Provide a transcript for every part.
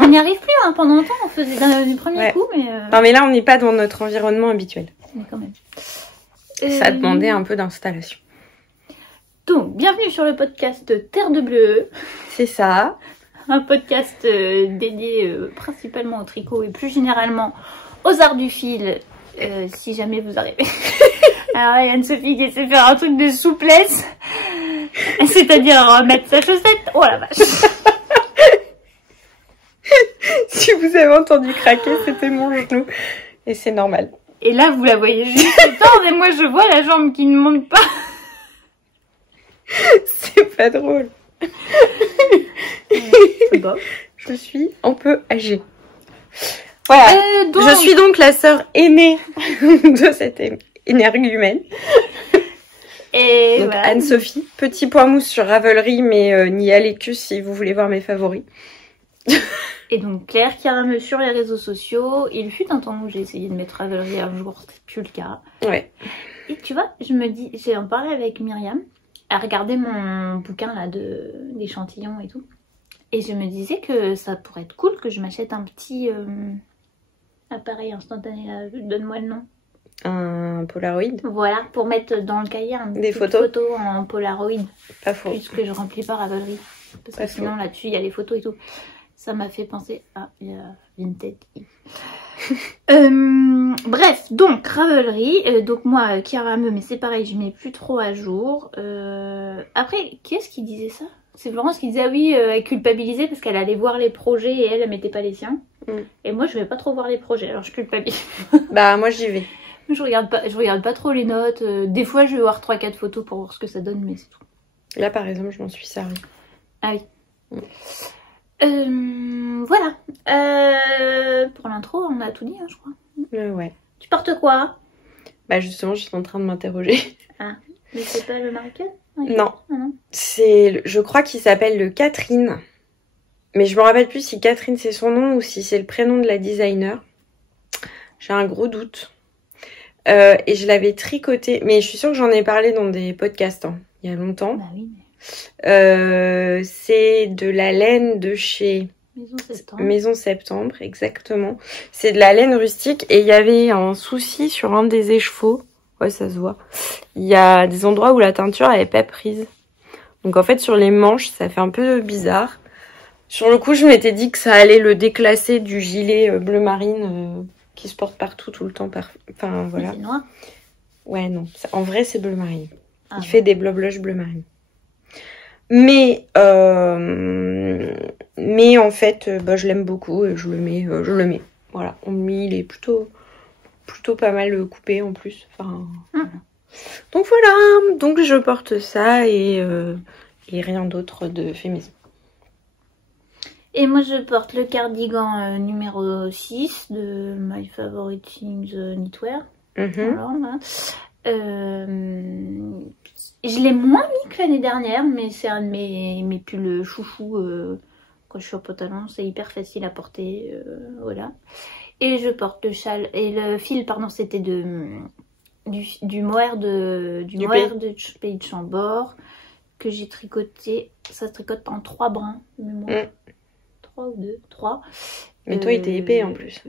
On n'y arrive plus, hein. Pendant longtemps, on faisait du premier coup, mais... Non, mais là, on n'est pas dans notre environnement habituel. Mais quand même. Ça a demandé un peu d'installation. Donc, bienvenue sur le podcast Terre de Bleu. C'est ça. Un podcast dédié principalement au tricot et plus généralement aux arts du fil, si jamais vous arrivez. Alors là, il y a Anne-Sophie qui essaie de faire un truc de souplesse, c'est-à-dire remettre sa chaussette. Oh la vache. Si vous avez entendu craquer, c'était mon genou. Et c'est normal. Et là, vous la voyez juste tendre et moi, je vois la jambe qui ne monte pas. C'est pas drôle. C'est bon. Je suis un peu âgée. Voilà. Donc... Je suis donc la sœur aînée de cette énergumène. Et donc voilà. Anne-Sophie, petit point mousse sur Ravelry, mais n'y allez que si vous voulez voir mes favoris. Et donc Claire qui rame sur les réseaux sociaux. Il fut un temps où j'ai essayé de mettre Ravelry un jour, c'est plus le cas. Ouais. Et tu vois, je me dis, j'ai en parlé avec Myriam. À regarder mon bouquin là d'échantillons et tout. Et je me disais que ça pourrait être cool que je m'achète un petit appareil instantané là. Donne-moi le nom. Un Polaroid. Voilà, pour mettre dans le cahier des photos en Polaroid. Pas faux. Puisque je remplis pas Ravelry. Parce que sinon là-dessus il y a les photos et tout. Ça m'a fait penser à Vinted. Bref, donc Ravelry, donc moi qui rameux, mais c'est pareil, je mets plus trop à jour. Après, qui est-ce qui disait ça? C'est Florence qui disait ah oui, elle culpabilisait parce qu'elle allait voir les projets et elle mettait pas les siens. Et moi je vais pas trop voir les projets, alors je culpabilise. Bah moi j'y vais. Je regarde pas trop les notes. Des fois je vais voir 3-4 photos pour voir ce que ça donne, mais c'est tout. Là par exemple je m'en suis servi. Ah oui. Voilà. Pour l'intro, on a tout dit, hein, je crois. Ouais. Tu portes quoi? Bah justement, je suis en train de m'interroger. Ah, mais c'est pas le Marken? Non. C'est, je crois qu'il s'appelle le Catherine. Mais je me rappelle plus si Catherine c'est son nom ou si c'est le prénom de la designer. J'ai un gros doute. Et je l'avais tricoté. Mais je suis sûre que j'en ai parlé dans des podcasts, hein, il y a longtemps. Bah oui. C'est de la laine de chez Maison Septembre, exactement. C'est de la laine rustique et il y avait un souci sur un des écheveaux. Ouais, ça se voit. Il y a des endroits où la teinture n'avait pas prise. Donc en fait sur les manches, ça fait un peu bizarre. Sur le coup, je m'étais dit que ça allait le déclasser du gilet bleu marine qui se porte partout tout le temps. Enfin voilà. C'est noir. Ouais, non. En vrai, c'est bleu marine. Ah, il fait des blobloches bleu marine. Mais en fait, bah, je l'aime beaucoup et je le mets. Voilà, il est plutôt pas mal coupé en plus. Enfin, voilà. Donc voilà, donc je porte ça et rien d'autre de fait maison. Et moi je porte le cardigan numéro 6 de My Favorite Things Knitwear. Alors, là. Je l'ai moins mis que l'année dernière, mais c'est un de mes pulls chouchou quand je suis en pantalon, c'est hyper facile à porter, voilà. Et je porte le châle, et le fil, pardon, c'était du mohair de Pays de Chambord, que j'ai tricoté, ça se tricote en 3 brins, de mémoire. 3 ou 2, 3. Mais toi, il était épais en plus.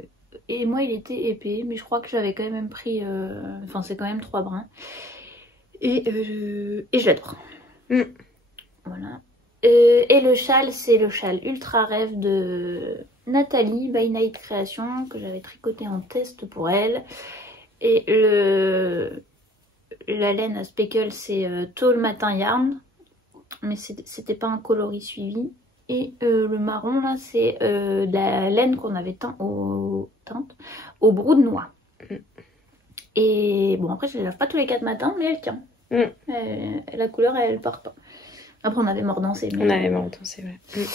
Et moi, il était épais, mais je crois que j'avais quand même pris, enfin c'est quand même 3 brins. Et je l'adore. Voilà. Et le châle, c'est le châle Ultra Rêve de Nathalie by Night Création, que j'avais tricoté en test pour elle. Et la laine à speckle, c'est Tôt le matin yarn, mais c'était pas un coloris suivi. Et le marron là, c'est la laine qu'on avait teint au brou de noix. Et bon, après je les lave pas tous les 4 matins, mais elle tient. La couleur elle part pas. Après on avait mordancé. On avait mordancé, ouais.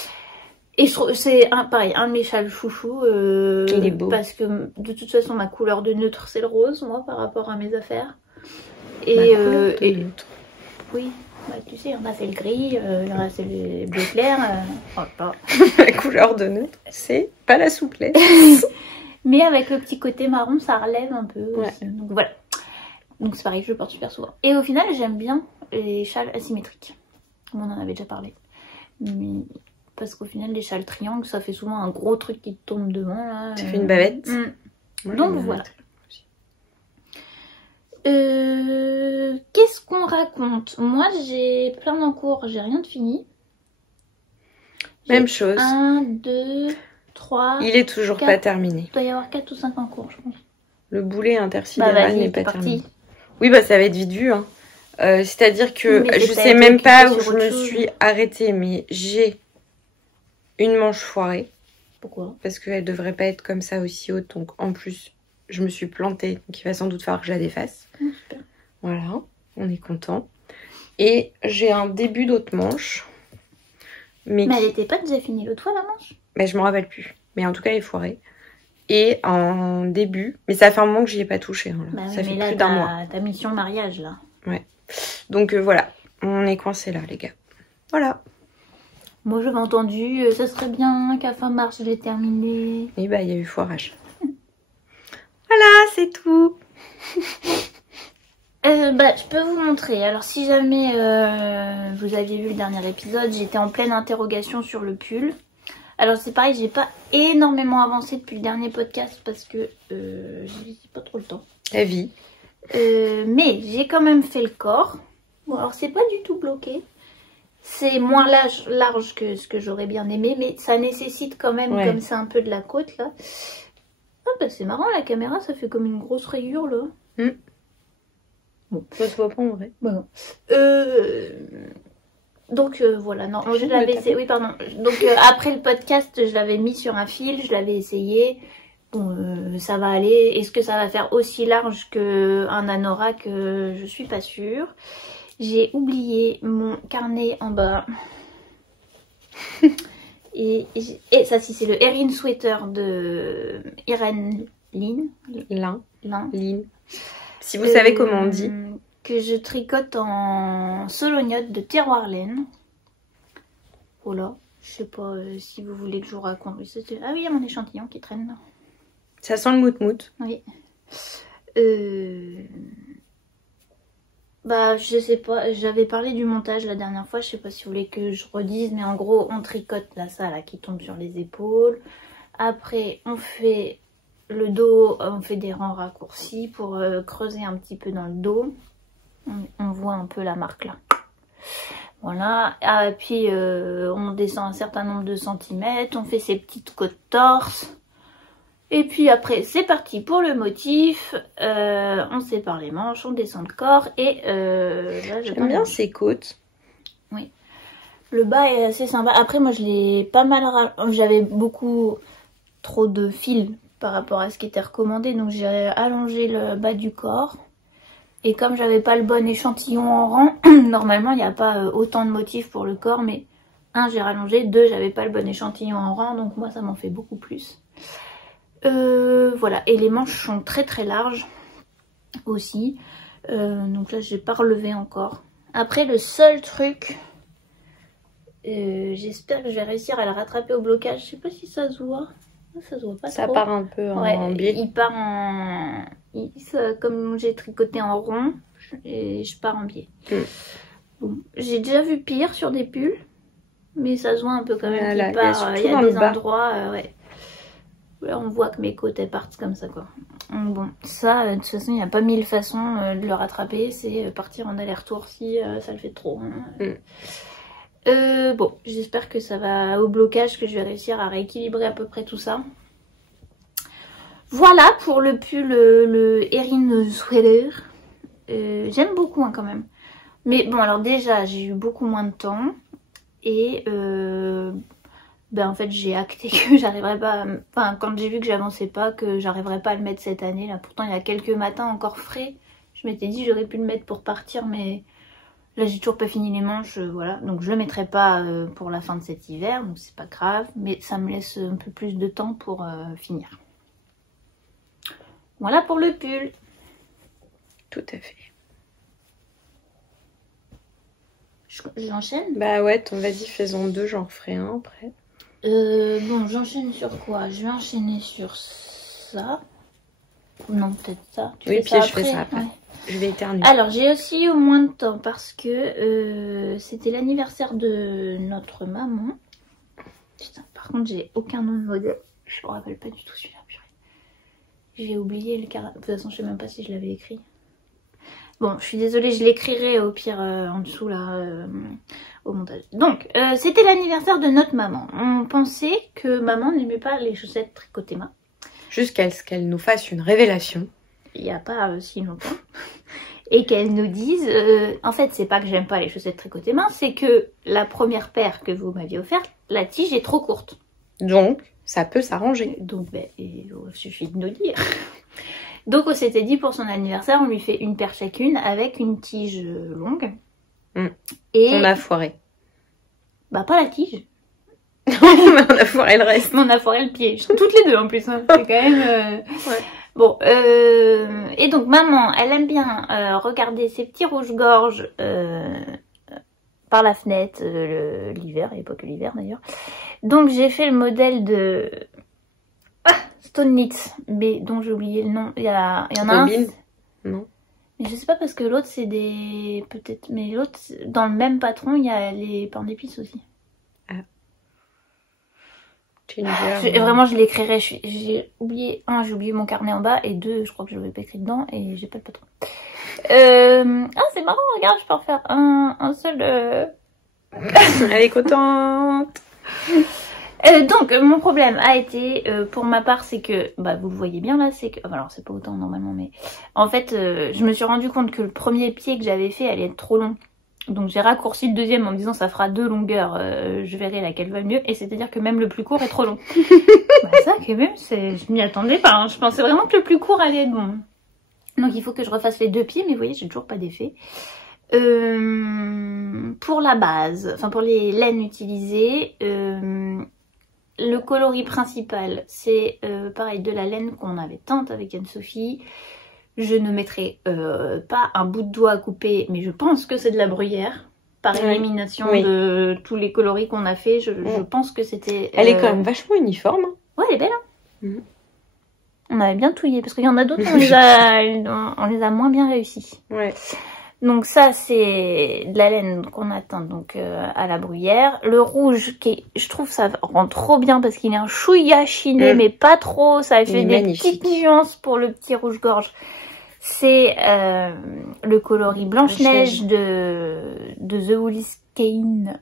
Et je trouve c'est pareil, un de mes châles chouchou. Il est beau. Parce que de toute façon ma couleur de neutre c'est le rose, moi, par rapport à mes affaires. Et neutre. Oui. Bah, tu sais, on a fait le gris, il en a fait le bleu clair. La couleur de neutre, c'est pas la souplesse. Mais avec le petit côté marron, ça relève un peu. Ouais. Donc voilà. Donc c'est pareil, je le porte super souvent. Et au final, j'aime bien les châles asymétriques. On en avait déjà parlé. Mais Parce qu'au final, les châles triangles, ça fait souvent un gros truc qui te tombe devant. Là, ça fait une bavette. Donc voilà. Qu'est-ce qu'on raconte? Moi, j'ai plein d'encours, j'ai rien de fini. Même chose. 1, 2, 3. Il est toujours 4. pas terminé. Il doit y avoir 4 ou 5 encours, je pense. Le boulet intersidéral n'est pas terminé. Oui, ça va être vite vu. Hein. C'est-à-dire que je sais même pas où je me suis arrêtée, mais j'ai une manche foirée. Pourquoi? Parce qu'elle devrait pas être comme ça aussi haute. Donc en plus, je me suis plantée. Donc il va sans doute falloir que je la défasse. Super. Voilà, on est content. Et j'ai un début d'autre manche. Mais elle n'était pas déjà finie l'autre fois, la manche? Mais je me rappelle plus. Mais en tout cas, elle est foirée. Et en début, mais ça fait un moment que j'y ai pas touché. Hein, là. Ça fait plus d'un mois. Ta mission mariage là. Ouais. Donc voilà, on est coincés là, les gars. Voilà. Moi, j'avais entendu, ça serait bien qu'à fin mars, je l'ai terminé. Et il y a eu foirage. Voilà, c'est tout. Je peux vous montrer. Alors, si jamais vous aviez vu le dernier épisode, j'étais en pleine interrogation sur le pull. Alors c'est pareil, j'ai pas énormément avancé depuis le dernier podcast parce que j'ai pas trop le temps. La vie. Mais j'ai quand même fait le corps. Bon alors c'est pas du tout bloqué. C'est moins large que ce que j'aurais bien aimé, mais ça nécessite quand même, comme c'est un peu de la côte là. Ah c'est marrant, la caméra ça fait comme une grosse rayure là. Bon, ça se voit pas en vrai. Bon. Donc voilà, non, je l'avais essayé, oui pardon, donc après le podcast je l'avais mis sur un fil, je l'avais essayé, bon ça va aller, est-ce que ça va faire aussi large qu'un anorak, je suis pas sûre. J'ai oublié mon carnet en bas, et ça c'est le Erin Sweater de Irène Lynn. Si vous savez comment on dit. Que je tricote en solognotte de Terroir Laine. Voilà, je sais pas si vous voulez que je vous raconte. Ah oui, il y a mon échantillon qui traîne là. Ça sent le mout-mout. Oui. Je sais pas, j'avais parlé du montage la dernière fois, je sais pas si vous voulez que je redise, mais en gros on tricote ça là qui tombe sur les épaules. Après on fait le dos, on fait des rangs raccourcis pour creuser un petit peu dans le dos. On voit un peu la marque là. Voilà. Et puis on descend un certain nombre de centimètres. On fait ses petites côtes torse. Et puis après c'est parti pour le motif. On sépare les manches, on descend le corps. Et là j'aime bien ces côtes. Oui. Le bas est assez sympa. Après moi je l'ai pas mal... J'avais beaucoup trop de fils par rapport à ce qui était recommandé. Donc j'ai allongé le bas du corps. Et comme j'avais pas le bon échantillon en rang, normalement il n'y a pas autant de motifs pour le corps, mais 1 j'ai rallongé, 2 j'avais pas le bon échantillon en rang, donc moi ça m'en fait beaucoup plus. Voilà, et les manches sont très très larges aussi, donc là j'ai pas relevé encore. Après le seul truc, j'espère que je vais réussir à le rattraper au blocage, je sais pas si ça se voit. Ça se voit pas trop. Ça part un peu en biais. Il part en... Comme j'ai tricoté en rond, et je pars en biais. Bon, j'ai déjà vu pire sur des pulls, mais ça se voit un peu quand même. Voilà, il y a des endroits... Là, on voit que mes côtes elles partent comme ça quoi. Donc, bon, ça de toute façon il n'y a pas 1000 façons de le rattraper, c'est partir en aller-retour si ça le fait trop. Bon, j'espère que ça va au blocage, que je vais réussir à rééquilibrer à peu près tout ça. Voilà pour le pull, le Erin Sweater. J'aime beaucoup quand même. Mais bon, alors déjà, j'ai eu beaucoup moins de temps. Et en fait, j'ai acté que j'arriverais pas... Enfin, quand j'ai vu que j'avançais pas, que j'arriverais pas à le mettre cette année. Là, pourtant, il y a quelques matins encore frais. Je m'étais dit j'aurais pu le mettre pour partir, mais... Là j'ai toujours pas fini les manches, voilà, donc je le mettrai pas pour la fin de cet hiver, donc c'est pas grave, mais ça me laisse un peu plus de temps pour finir. Voilà pour le pull. Tout à fait. J'enchaîne? Bah ouais, vas-y faisons 2, j'en ferai un après. Bon, j'enchaîne sur quoi? Je vais enchaîner sur ça. Non, peut-être ça. Oui, puis je fais ça après. Ouais. Je vais éternuer. Alors, j'ai aussi eu moins de temps parce que c'était l'anniversaire de notre maman. Putain, par contre, j'ai aucun nom de modèle. Je me rappelle pas du tout celui-là, purée. J'ai oublié le caractère. De toute façon, je sais même pas si je l'avais écrit. Bon, je suis désolée, je l'écrirai au pire en dessous là, au montage. Donc, c'était l'anniversaire de notre maman. On pensait que maman n'aimait pas les chaussettes tricotées main. Jusqu'à ce qu'elle nous fasse une révélation. Il n'y a pas si longtemps. Et qu'elle nous dise, en fait, c'est pas que j'aime pas les chaussettes tricotées main, c'est que la première paire que vous m'aviez offerte, la tige est trop courte. Donc, ça peut s'arranger. Donc, ben, il suffit de nous dire. Donc on s'était dit pour son anniversaire, on lui fait une paire chacune avec une tige longue. Et on a foiré. Bah pas la tige. Mais on a foiré le reste. Mais on a foiré le pied. Toutes les deux en plus. Hein. C'est quand même... Ouais. Bon, et donc maman, elle aime bien regarder ses petits rouges-gorges par la fenêtre l'hiver, et pas que l'hiver d'ailleurs. Donc j'ai fait le modèle de... Stone Knit, mais dont j'ai oublié le nom. Il y en a un. Non. Mais je sais pas parce que l'autre c'est des... Peut-être... Mais l'autre, dans le même patron, il y a les pains d'épices aussi. Ah. Ginger. Vraiment, je l'écrirai. J'ai oublié... Un, j'ai oublié mon carnet en bas. Et deux, je crois que je l'avais pas écrit dedans. Et j'ai pas le patron. Ah, c'est marrant, regarde, je peux en faire un seul... Elle est contente. Donc mon problème a été pour ma part, c'est que bah vous le voyez bien là, c'est que alors c'est pas autant normalement, mais en fait je me suis rendu compte que le premier pied que j'avais fait allait être trop long, donc j'ai raccourci le deuxième en me disant ça fera 2 longueurs, je verrai laquelle va le mieux, et c'est à dire que même le plus court est trop long. Bah ça quand même, je m'y attendais pas, hein. Je pensais vraiment que le plus court allait être bon, donc il faut que je refasse les 2 pieds, mais vous voyez j'ai toujours pas d'effet. Pour la base, enfin pour les laines utilisées, le coloris principal, c'est pareil de la laine qu'on avait teinte avec Anne-Sophie. Je ne mettrai pas un bout de doigt à couper, mais je pense que c'est de la bruyère. Par élimination de tous les coloris qu'on a fait, je pense que c'était... Elle est quand même vachement uniforme. Ouais, elle est belle. Hein. On avait bien touillé, parce qu'il y en a d'autres, on les a moins bien réussis. Ouais. Donc ça c'est de la laine qu'on a teinte donc à la bruyère. Le rouge qui est, je trouve ça rend trop bien parce qu'il est un chouïa chiné mais pas trop. Ça fait des petites nuances pour le petit rouge-gorge. C'est le coloris Blanche-Neige de The Woolly Skein.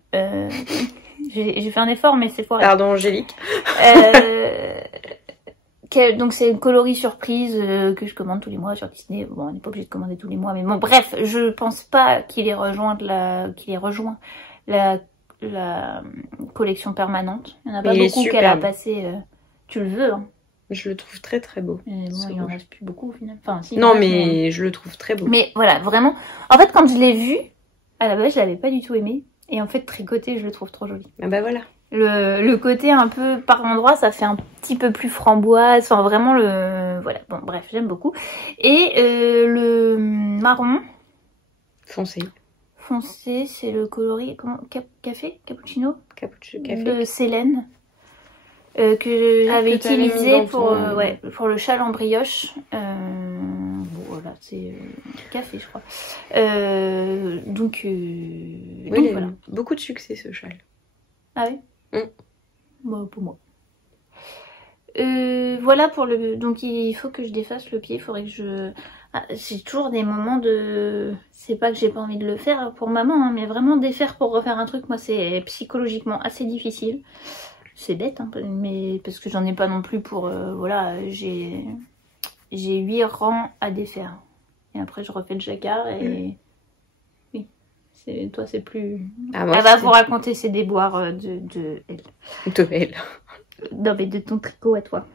J'ai fait un effort mais c'est fort. Pardon Angélique. Donc c'est une coloris surprise que je commande tous les mois sur Disney. Bon, on n'est pas obligé de commander tous les mois, mais bon bref, je pense pas qu'il ait rejoint la collection permanente. Il n'y en a pas beaucoup qu'elle a passé. Tu le veux, hein. Je le trouve très très beau. Mais bon, il en reste plus beaucoup au final. Enfin, si, non mais je le trouve très beau. Mais voilà, vraiment. En fait, quand je l'ai vu, à la base, je l'avais pas du tout aimé. Et en fait, tricoté, je le trouve trop joli. Ah bah voilà. Le côté un peu par endroits, ça fait un petit peu plus framboise. Enfin, vraiment le... Voilà, bon, bref, j'aime beaucoup. Et le marron... Foncé. Foncé, c'est le coloris... Comment café Cappuccino Café. De Célène. Que j'avais utilisé pour le châle en brioche. Bon, voilà, c'est café, je crois. Donc voilà. Beaucoup de succès, ce châle. Ah oui. Bon, pour moi. Voilà pour le... Donc il faut que je défasse le pied, il faudrait que je... Ah, j'ai toujours des moments de... C'est pas que j'ai pas envie de le faire pour maman, hein, mais vraiment défaire pour refaire un truc, moi c'est psychologiquement assez difficile. C'est bête, hein, mais parce que j'en ai pas non plus pour... voilà, j'ai 8 rangs à défaire. Et après je refais le jacquard et... Toi, c'est plus... Ah, moi, elle va vous raconter ses déboires de elle. De elle. Non, mais de ton tricot à toi.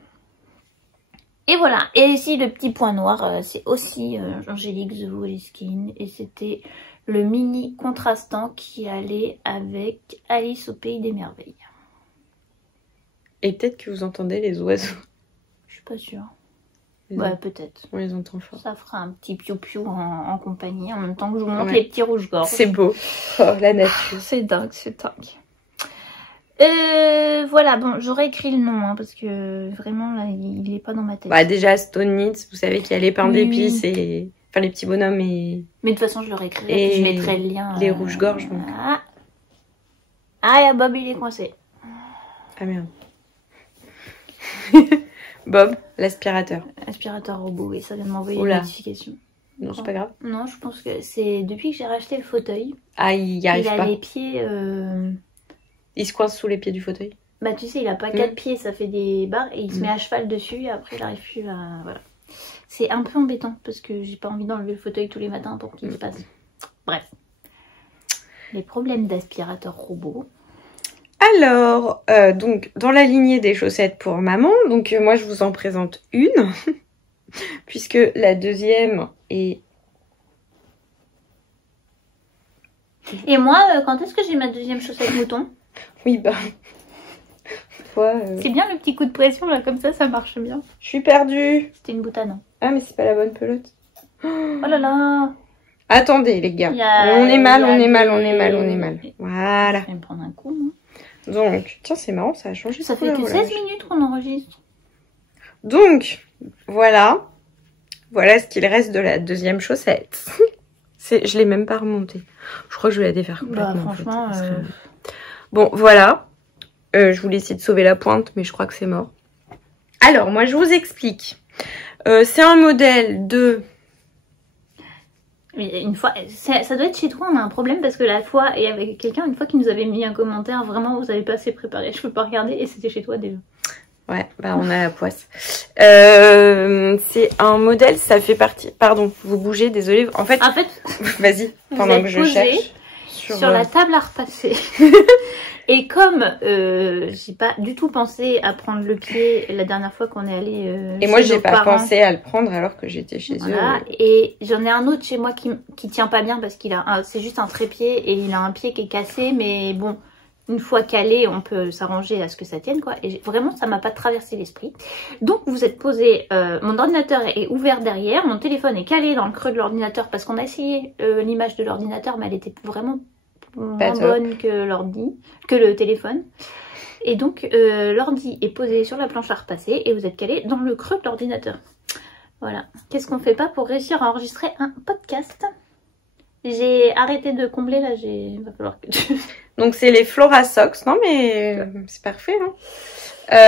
Et voilà. Et ici, le petit point noir, c'est aussi Angélique The Woolly Skein. Et c'était le mini contrastant qui allait avec Alice au Pays des Merveilles. Et peut-être que vous entendez les oiseaux. Je suis pas sûre. Ouais, peut-être. On les entend fort. Ça fera un petit piou-piou en compagnie, en même temps que je vous montre les petits rouges-gorges. C'est beau. Oh, la nature. C'est dingue, c'est dingue. Voilà, bon, j'aurais écrit le nom, hein, parce que vraiment, là, il est pas dans ma tête. Bah, déjà, Stone Knit, vous savez qu'il y a les pains d'épices et... Enfin, les petits bonhommes et... Mais de toute façon, je l'aurais écrit, et je mettrai le lien. Les rouges-gorges, donc. Ah, Bob, il est coincé. Ah merde. Bob, l'aspirateur. Aspirateur robot, oui, ça vient de m'envoyer une Oula. notification. Non, c'est pas grave. Non, je pense que c'est depuis que j'ai racheté le fauteuil. Ah, il y arrive il a pas. les pieds... Il se coince sous les pieds du fauteuil. Bah tu sais, il a pas 4 pieds, ça fait des barres et il se met à cheval dessus et après il arrive plus à... Voilà. C'est un peu embêtant parce que j'ai pas envie d'enlever le fauteuil tous les matins pour qu'il se passe. Bref. Les problèmes d'aspirateur robot. Alors, donc, dans la lignée des chaussettes pour maman, donc moi je vous en présente une, puisque la deuxième est... Et moi, quand est-ce que j'ai ma deuxième chaussette mouton? Oui, bah... C'est bien le petit coup de pression là, comme ça marche bien. Je suis perdue. C'était une boutane. Ah, mais c'est pas la bonne pelote. Oh là là. Attendez les gars, on est mal. Voilà. Je vais me prendre un coup, moi. Donc, tiens, c'est marrant, ça a changé. Ça fait que 16 minutes qu'on enregistre. Donc, voilà. Voilà ce qu'il reste de la deuxième chaussette. Je l'ai même pas remontée. Je crois que je vais la défaire complètement. Bah, franchement... en fait. Bon, voilà. Je voulais essayer de sauver la pointe, mais je crois que c'est mort. Alors, moi, je vous explique. C'est un modèle de... Mais une fois, ça doit être chez toi, on a un problème parce que la fois, il y avait quelqu'un une fois qui nous avait mis un commentaire, vraiment vous avez pas assez préparé, je peux pas regarder, et c'était chez toi déjà. Ouais, bah on a la poisse. C'est un modèle, ça fait partie... Pardon, vous bougez, désolé. En fait vas-y, pendant que je cherche. Sur la table à repasser. Et comme j'ai pas du tout pensé à prendre le pied la dernière fois qu'on est allé et moi j'ai pas pensé à le prendre alors que j'étais chez eux. Et j'en ai un autre chez moi qui tient pas bien parce qu'il a c'est juste un trépied et il a un pied qui est cassé, mais bon, une fois calé on peut s'arranger à ce que ça tienne quoi. Et vraiment ça m'a pas traversé l'esprit. Donc vous êtes posé, mon ordinateur est ouvert derrière, mon téléphone est calé dans le creux de l'ordinateur parce qu'on a essayé l'image de l'ordinateur mais elle était vraiment moins bonne que le téléphone. Et donc l'ordi est posé sur la planche à repasser et vous êtes calé dans le creux de l'ordinateur. Voilà. Qu'est-ce qu'on fait pas pour réussir à enregistrer un podcast? J'ai arrêté de combler là, il va falloir que tu... Donc c'est les Flora Socks. Non mais c'est parfait hein.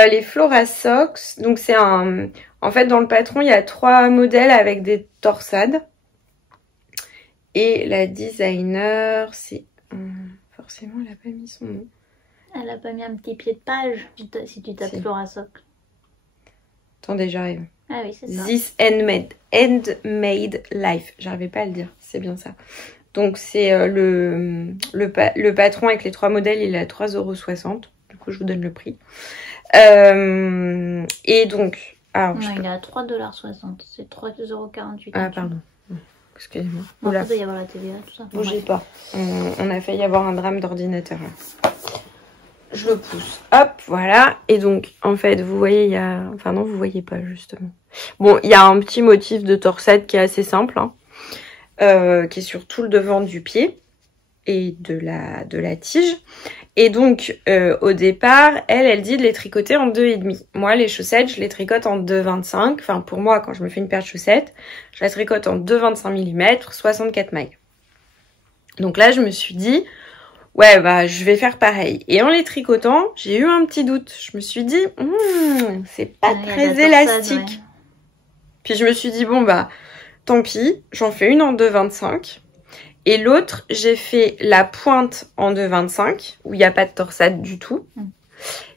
Les Flora Socks, donc c'est un... En fait dans le patron il y a 3 modèles avec des torsades. Et la designer c'est... forcément, elle a pas mis son nom. Elle a pas mis un petit pied de page si tu tapes Flora Sock. Attendez, j'arrive. Ah oui, c'est ça. This Handmade Life. J'arrivais pas à le dire, c'est bien ça. Donc c'est le patron avec les 3 modèles, il est à 3,60 €. Du coup, je vous donne le prix. Et donc... Alors, non, il est à 3,60 $. C'est 3,48 €. Ah, pardon. Excusez-moi. Bon, il doit y avoir la TVA, tout ça. Bougez pas. On a failli avoir un drame d'ordinateur. Je le pousse. Hop, voilà. Et donc, en fait, vous voyez, il y a... Enfin, non, vous voyez pas, justement. Bon, il y a un petit motif de torsade qui est assez simple. Hein, qui est sur tout le devant du pied et de la tige. Et donc, au départ, elle dit de les tricoter en 2,5. Moi, les chaussettes, je les tricote en 2,25. Enfin, pour moi, quand je me fais une paire de chaussettes, je la tricote en 2,25 mm, 64 mailles. Donc là, je me suis dit, ouais, bah, je vais faire pareil. Et en les tricotant, j'ai eu un petit doute. Je me suis dit, c'est pas très élastique. Ouais. Puis je me suis dit, bon, bah, tant pis, j'en fais une en 2,25. Et l'autre, j'ai fait la pointe en 2,25, où il n'y a pas de torsade du tout.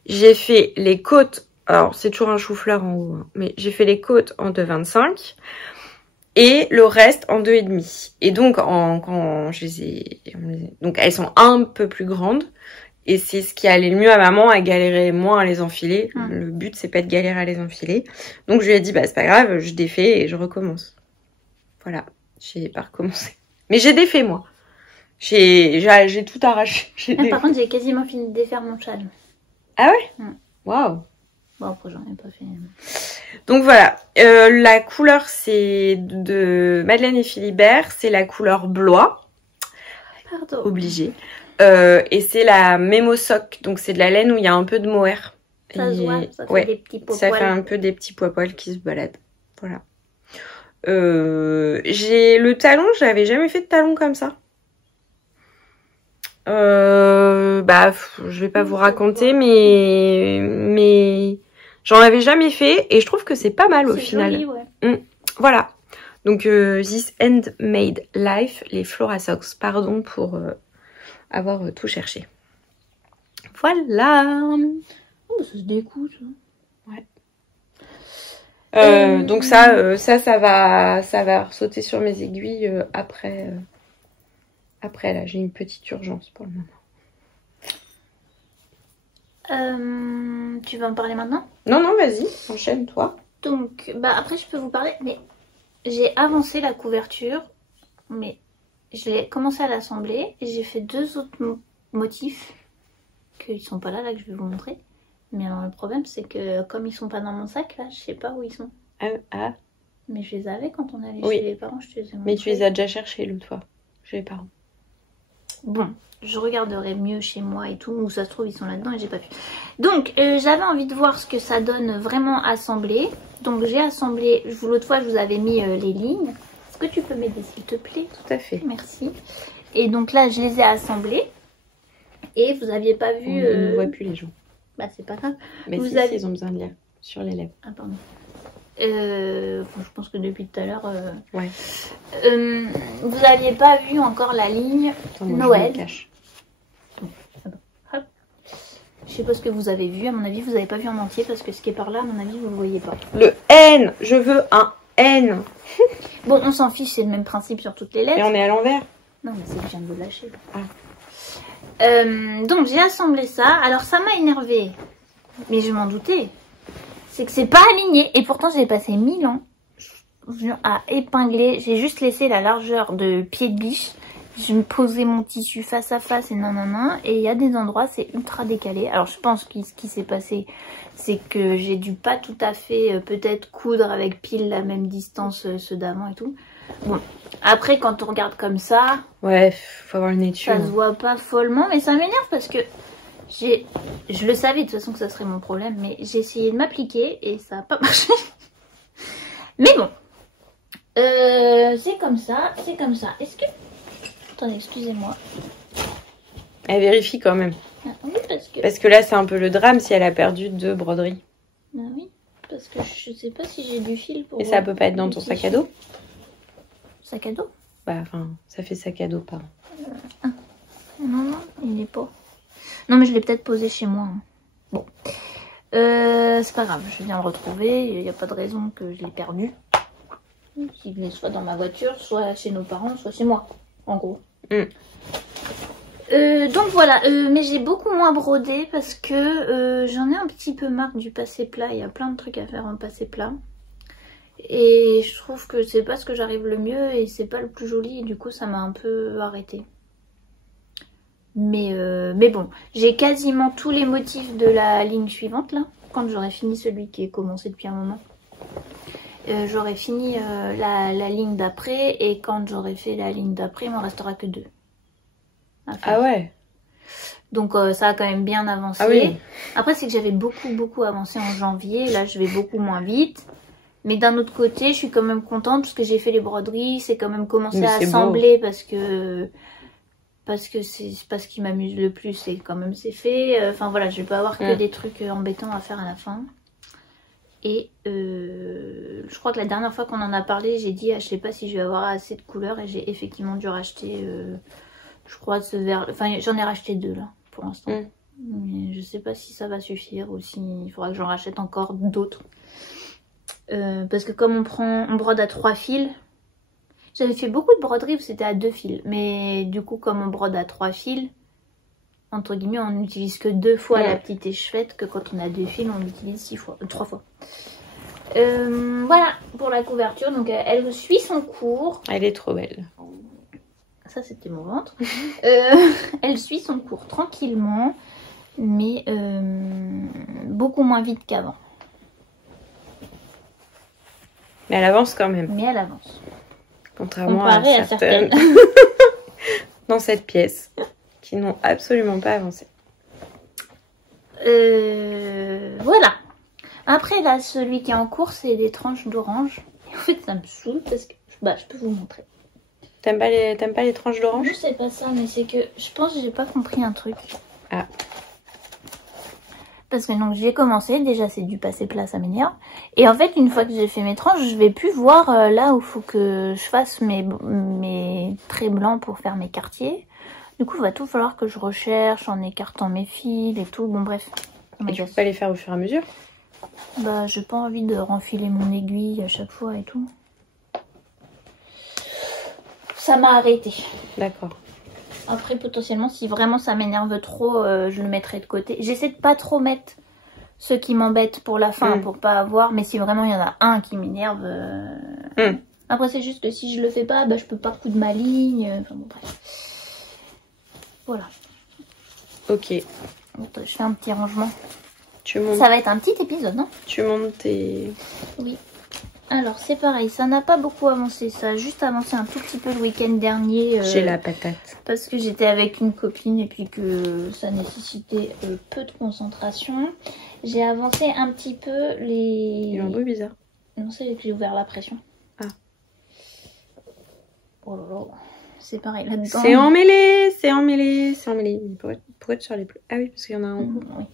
J'ai fait les côtes, alors c'est toujours un chou-fleur en haut, hein, mais j'ai fait les côtes en 2,25 et le reste en 2,5. Et donc, quand je les ai... Donc, elles sont un peu plus grandes. Et c'est ce qui allait le mieux à maman, à galérer moins à les enfiler. Le but, c'est pas de galérer à les enfiler. Donc, je lui ai dit, bah, c'est pas grave, je défais et je recommence. Voilà, j'ai pas recommencé. Mais j'ai défait, moi. J'ai tout arraché. Par contre, j'ai quasiment fini de défaire mon châle. Ah ouais? Waouh. Bon, après, j'en ai pas fait. Donc voilà, la couleur, c'est de Madeleine et Philibert. C'est la couleur blois. Pardon. Obligé. Et c'est la Memo Sock. Donc c'est de la laine où il y a un peu de mohair. Ça se voit, ça fait des petits poils. Ça fait un peu des petits poils qui se baladent. Voilà. J'ai le talon, j'avais jamais fait de talon comme ça. Bah, je vais pas vous raconter, mais j'en avais jamais fait et je trouve que c'est pas mal au final. Joli, ouais. Voilà. Donc, This Handmade Life, les Flora Socks. Pardon pour avoir tout cherché. Voilà. Oh, ça se découle, ça. Ouais. Donc ça va sauter sur mes aiguilles après. Après, là, j'ai une petite urgence pour le moment. Tu vas en parler maintenant? Non, vas-y, enchaîne, toi. Donc, bah après, je peux vous parler, mais j'ai avancé la couverture, mais je l'ai commencé à l'assembler et j'ai fait 2 autres motifs, qu'ils sont pas là, que je vais vous montrer. Mais alors, le problème, c'est que comme ils sont pas dans mon sac, là, je sais pas où ils sont. Ah. Mais je les avais quand on allait chez les parents, je te les ai montrés. Mais tu les as déjà cherchés, l'autre fois, chez les parents. Bon, je regarderai mieux chez moi et tout, où ça se trouve ils sont là-dedans et j'ai pas vu. Donc j'avais envie de voir ce que ça donne vraiment assemblé. Donc j'ai assemblé, l'autre fois je vous avais mis les lignes. Est-ce que tu peux m'aider s'il te plaît? Tout à fait. Merci. Et donc là je les ai assemblés. Et vous aviez pas vu... On ne voit plus les gens. Bah c'est pas grave. Mais si, ils ont besoin de lire sur les lèvres. Ah pardon. Je pense que depuis tout à l'heure... Ouais. vous n'aviez pas vu encore la ligne Noël. Je sais pas ce que vous avez vu, à mon avis vous n'avez pas vu en entier parce que ce qui est par là, à mon avis vous le voyez pas. Le N, je veux un N. Bon, on s'en fiche, c'est le même principe sur toutes les lettres. Et on est à l'envers. Non, mais c'est que je viens de le lâcher. Ah. Donc j'ai assemblé ça. Alors ça m'a énervé, mais je m'en doutais. C'est que c'est pas aligné et pourtant j'ai passé 1000 ans à épingler. J'ai juste laissé la largeur de pied de biche. Je me posais mon tissu face à face et nanana. Et il y a des endroits, c'est ultra décalé. Alors je pense que ce qui s'est passé, c'est que j'ai dû pas tout à fait peut-être coudre avec pile la même distance ceux d'avant et tout. Bon, après quand on regarde comme ça... Ouais, faut avoir le nez dessus. Ça se voit pas follement, mais ça m'énerve parce que je le savais de toute façon que ça serait mon problème, mais j'ai essayé de m'appliquer et ça n'a pas marché. Mais bon, c'est comme ça, c'est comme ça. Est-ce que... Attendez, excusez-moi. Elle vérifie quand même. Ah, oui, parce que là, c'est un peu le drame si elle a perdu 2 broderies. Ah oui, parce que je sais pas si j'ai du fil pour... Et ça peut pas être dans ton sac à dos? Sac à dos? Bah, enfin, ça fait sac à dos par an. Non, il n'est pas. Non, mais je l'ai peut-être posé chez moi. Bon. C'est pas grave, je viens le retrouver. Il n'y a pas de raison que je l'ai perdu. Qu'il est soit dans ma voiture, soit chez nos parents, soit chez moi. En gros. Donc voilà, mais j'ai beaucoup moins brodé parce que j'en ai un petit peu marre du passé plat. Il y a plein de trucs à faire en passé plat. Et je trouve que c'est pas ce que j'arrive le mieux et c'est pas le plus joli. Et du coup, ça m'a un peu arrêté. Mais bon, j'ai quasiment tous les motifs de la ligne suivante là. Quand j'aurai fini celui qui est commencé depuis un moment. J'aurai fini la ligne d'après et quand j'aurai fait la ligne d'après, il m'en restera que 2. Ah ouais. Donc ça a quand même bien avancé. Ah oui. Après c'est que j'avais beaucoup avancé en janvier. Là je vais beaucoup moins vite. Mais d'un autre côté, je suis quand même contente parce que j'ai fait les broderies. C'est quand même commencé à assembler parce que c'est pas ce qui m'amuse le plus. C'est quand même c'est fait. Enfin voilà, je vais pas avoir que des trucs embêtants à faire à la fin. Et je crois que la dernière fois qu'on en a parlé, j'ai dit, je sais pas si je vais avoir assez de couleurs. Et j'ai effectivement dû racheter, je crois, ce vert. Enfin, j'en ai racheté 2 là, pour l'instant. Mais je sais pas si ça va suffire ou s'il faudra que j'en rachète encore d'autres. Parce que comme on brode à 3 fils, j'avais fait beaucoup de broderies où c'était à 2 fils. Mais du coup, comme on brode à 3 fils, entre guillemets, on n'utilise que 2 fois la petite échevette, que quand on a 2 fils, on l'utilise 3 fois. Voilà pour la couverture. Donc elle suit son cours. Elle est trop belle. Ça c'était mon ventre. Elle suit son cours tranquillement, mais beaucoup moins vite qu'avant. Mais elle avance quand même. Mais elle avance. Contrairement à certaines dans cette pièce qui n'ont absolument pas avancé. Voilà. Après là, celui qui est en cours, c'est des tranches d'orange. En fait, ça me saoule parce que je peux vous montrer. T'aimes pas les tranches d'orange? Je sais pas ça, mais c'est que je pense que j'ai pas compris un truc. Ah. Parce que donc j'ai commencé, déjà c'est du passer plat, ça m'énerve. Et en fait, une fois que j'ai fait mes tranches, je vais plus voir là où il faut que je fasse mes traits blancs pour faire mes quartiers. Du coup, il va tout falloir que je recherche en écartant mes fils et tout. Bon, bref. Et tu peux pas les faire au fur et à mesure? Bah, j'ai pas envie de renfiler mon aiguille à chaque fois et tout. Ça m'a arrêté. D'accord. Après, potentiellement, si vraiment ça m'énerve trop, je le mettrai de côté. J'essaie de pas trop mettre ceux qui m'embêtent pour la fin, pour pas avoir. Mais si vraiment il y en a un qui m'énerve... Après, c'est juste que si je le fais pas, bah, je peux pas coudre ma ligne. Enfin bon, bref. Voilà. Ok. Je fais un petit rangement. Tu montes... Ça va être un petit épisode, non? Tu montes tes... Oui. Alors, c'est pareil. Ça n'a pas beaucoup avancé. Ça a juste avancé un tout petit peu le week-end dernier. J'ai la patate. Parce que j'étais avec une copine et puis que ça nécessitait peu de concentration. J'ai avancé un petit peu les... Il y a un bruit bizarre. Non, c'est que j'ai ouvert la pression. Ah. Oh là là. C'est pareil là-dedans. C'est emmêlé, c'est emmêlé, c'est emmêlé. Pourquoi tu sors les plus... Ah oui, parce qu'il y en a un en haut. Oui.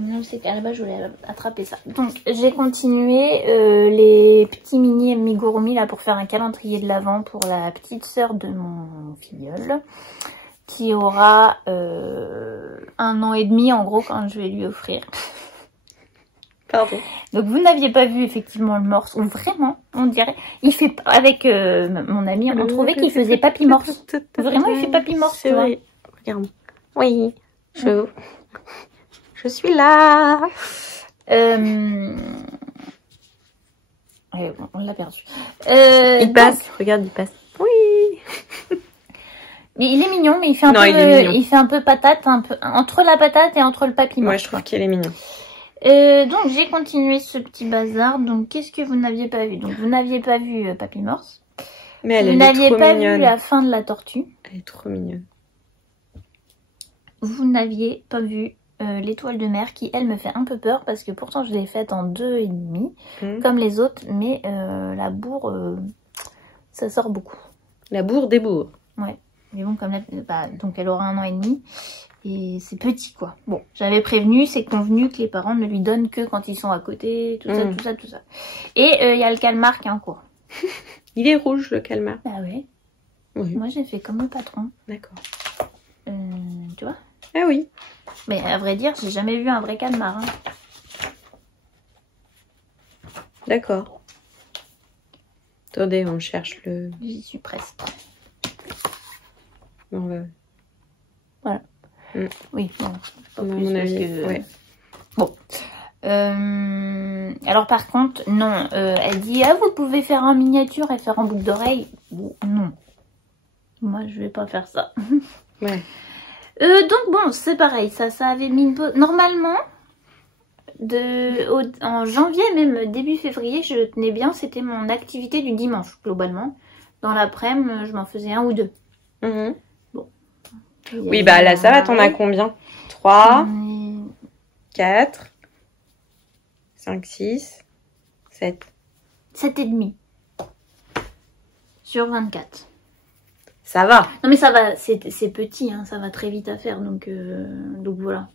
Non, c'est qu'à la base, je voulais attraper ça. Donc, j'ai continué les petits mini amigurumi là pour faire un calendrier de l'Avent pour la petite sœur de mon filleul qui aura 1 an et demi en gros quand je vais lui offrir. Pardon. Donc vous n'aviez pas vu effectivement le morse, ou vraiment, on dirait, il fait avec mon ami, on trouvait qu'il faisait papy morse. Vraiment, il fait papy morse, tu vois. Regarde. Oui, je suis là. Ouais, bon, on l'a perdu. Il passe, donc... regarde, il passe. Oui. Mais il est mignon, mais il fait un peu, il fait un peu patate, un peu entre la patate et entre le papy morse. Moi, je trouve qu'il est mignon. Donc j'ai continué ce petit bazar. Donc qu'est-ce que vous n'aviez pas vu? Donc vous n'aviez pas vu Papy Morse. Mais vous n'aviez pas vu la fin de la tortue. Elle est trop mignonne. Vous n'aviez pas vu l'étoile de mer qui elle me fait un peu peur parce que pourtant je l'ai faite en 2,5 comme les autres, mais la bourre ça sort beaucoup. La bourre des bourres. Ouais. Mais bon comme donc elle aura 1 an et demi. Et c'est petit quoi. Bon, j'avais prévenu, c'est convenu que les parents ne lui donnent que quand ils sont à côté, tout ça, tout ça, tout ça. Et il y a le calmar qui est en cours. Il est rouge le calmar. Bah ouais. Oui. Moi j'ai fait comme le patron. D'accord. Tu vois? Ah oui. Mais à vrai dire, j'ai jamais vu un vrai calmar. Hein. D'accord. Attendez, on cherche le... J'y suis presque. On va... Voilà. Oui, bon, à mon avis, ouais. Bon. Alors par contre, non. Elle dit, ah vous pouvez faire en miniature et faire en boucle d'oreille. Non. Moi, je vais pas faire ça. Ouais. Donc bon, c'est pareil. Ça avait mis une pause. Normalement, en janvier, même début février, je tenais bien. C'était mon activité du dimanche, globalement. Dans l'après-midi, je m'en faisais 1 ou 2. Oui, bah là, ça va, t'en as combien? 3, 4, 5, 6, 7. 7,5. Sur 24. Ça va. Non mais ça va, c'est petit, hein, ça va très vite à faire, donc voilà.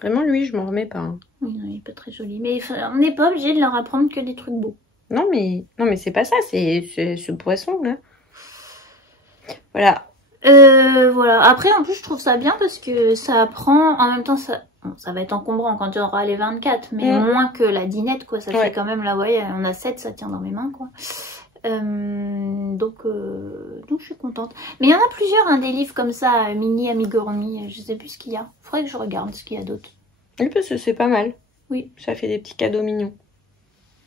Vraiment, lui, je m'en remets pas. Hein. Oui, non, il est pas très joli. Mais on n'est pas obligé de leur apprendre que des trucs beaux. Non, mais c'est pas ça, c'est ce poisson, là. Voilà. Voilà. Après, en plus, je trouve ça bien parce que ça apprend. En même temps, ça va être encombrant quand tu auras les 24, mais moins que la dinette, quoi. Ça fait quand même, là, ouais, on a 7, ça tient dans mes mains, quoi. Donc je suis contente. Mais il y en a plusieurs, hein, des livres comme ça, mini amigurumi. Je sais plus ce qu'il y a. Faudrait que je regarde ce qu'il y a d'autre. Oui, parce que c'est pas mal. Oui. Ça fait des petits cadeaux mignons.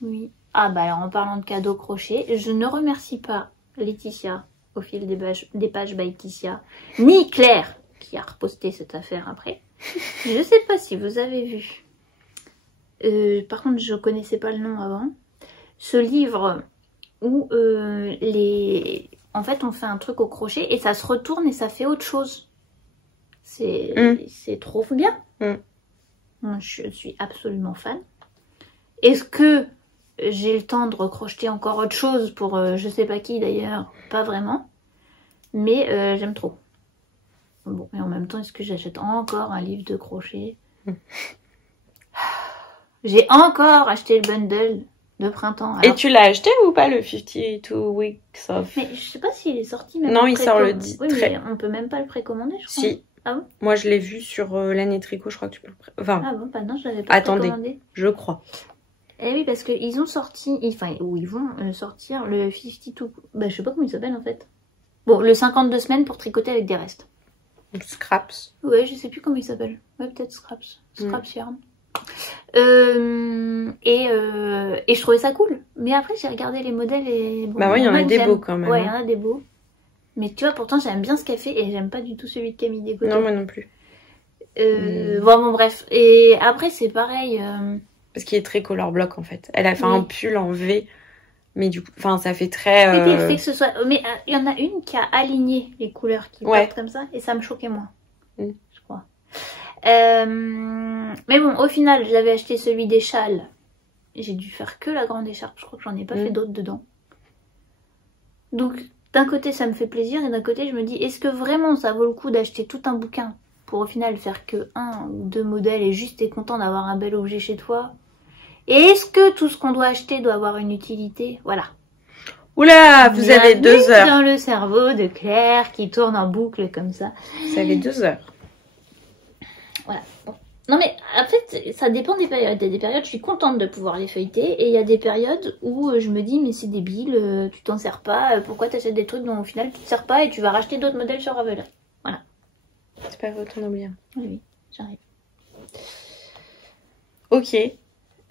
Oui. Ah, bah alors, en parlant de cadeaux crochets, je ne remercie pas Laetitia. Au fil des pages by Laetitia, ni Claire qui a reposté cette affaire après. Je sais pas si vous avez vu. Par contre, je connaissais pas le nom avant. Ce livre où en fait on fait un truc au crochet et ça se retourne et ça fait autre chose. C'est trop bien. Moi, je suis absolument fan. Est-ce que j'ai le temps de recrocheter encore autre chose pour je sais pas qui d'ailleurs? Pas vraiment. Mais j'aime trop. Bon, et en même temps, est-ce que j'achète encore un livre de crochet? J'ai encore acheté le bundle de printemps. Alors... Et tu l'as acheté ou pas, le 52 Weeks of... Mais je sais pas s'il est sorti même. Non, il sort le 10. Oui, mais on peut même pas le précommander, je crois. Si. Ah bon? Moi, je l'ai vu sur l'année tricot, je crois que tu peux le Ah bon, bah non, je l'avais pas précommandé. Je crois. Eh oui, parce qu'ils ont sorti, ou ils vont sortir le 52... Bah, je sais pas comment il s'appelle, en fait. Bon, le 52 semaines pour tricoter avec des restes. Scraps. Ouais, je sais plus comment il s'appelle. Ouais, peut-être Scraps. Scraps Yarn. Et je trouvais ça cool. Mais après, j'ai regardé les modèles et... Bon, bah ouais, il y en a des beaux quand même. Ouais, il y en a des beaux. Mais tu vois, pourtant, j'aime bien ce qu'elle fait et j'aime pas du tout celui de Camille Descoteaux. Non, moi non plus. Bon, bref. Et après, c'est pareil. Parce qu'il est très color block, en fait. Elle a fait un pull en V. Mais du coup, enfin, ça fait très... Oui, puis le fait que ce soit... Mais il y en a une qui a aligné les couleurs qui partent comme ça. Et ça me choquait moins. Je crois. Mais bon, au final, j'avais acheté celui des châles. J'ai dû faire que la grande écharpe. Je crois que j'en ai pas fait d'autres dedans. Donc, d'un côté, ça me fait plaisir. Et d'un côté, je me dis, est-ce que vraiment ça vaut le coup d'acheter tout un bouquin pour au final faire que 1 ou 2 modèles et juste t'es content d'avoir un bel objet chez toi? Et est-ce que tout ce qu'on doit acheter doit avoir une utilité? Voilà. Oula, vous avez 2 heures. Dans le cerveau de Claire qui tourne en boucle comme ça. Vous avez 2 heures. Voilà. Bon. Non mais en fait, ça dépend des périodes. Il y a des périodes, je suis contente de pouvoir les feuilleter. Et il y a des périodes où je me dis, mais c'est débile, tu t'en sers pas. Pourquoi t'achètes des trucs dont au final tu te sers pas et tu vas racheter d'autres modèles sur Ravelry. Voilà. C'est pas votre ton oublier. Oui, j'arrive. Ok.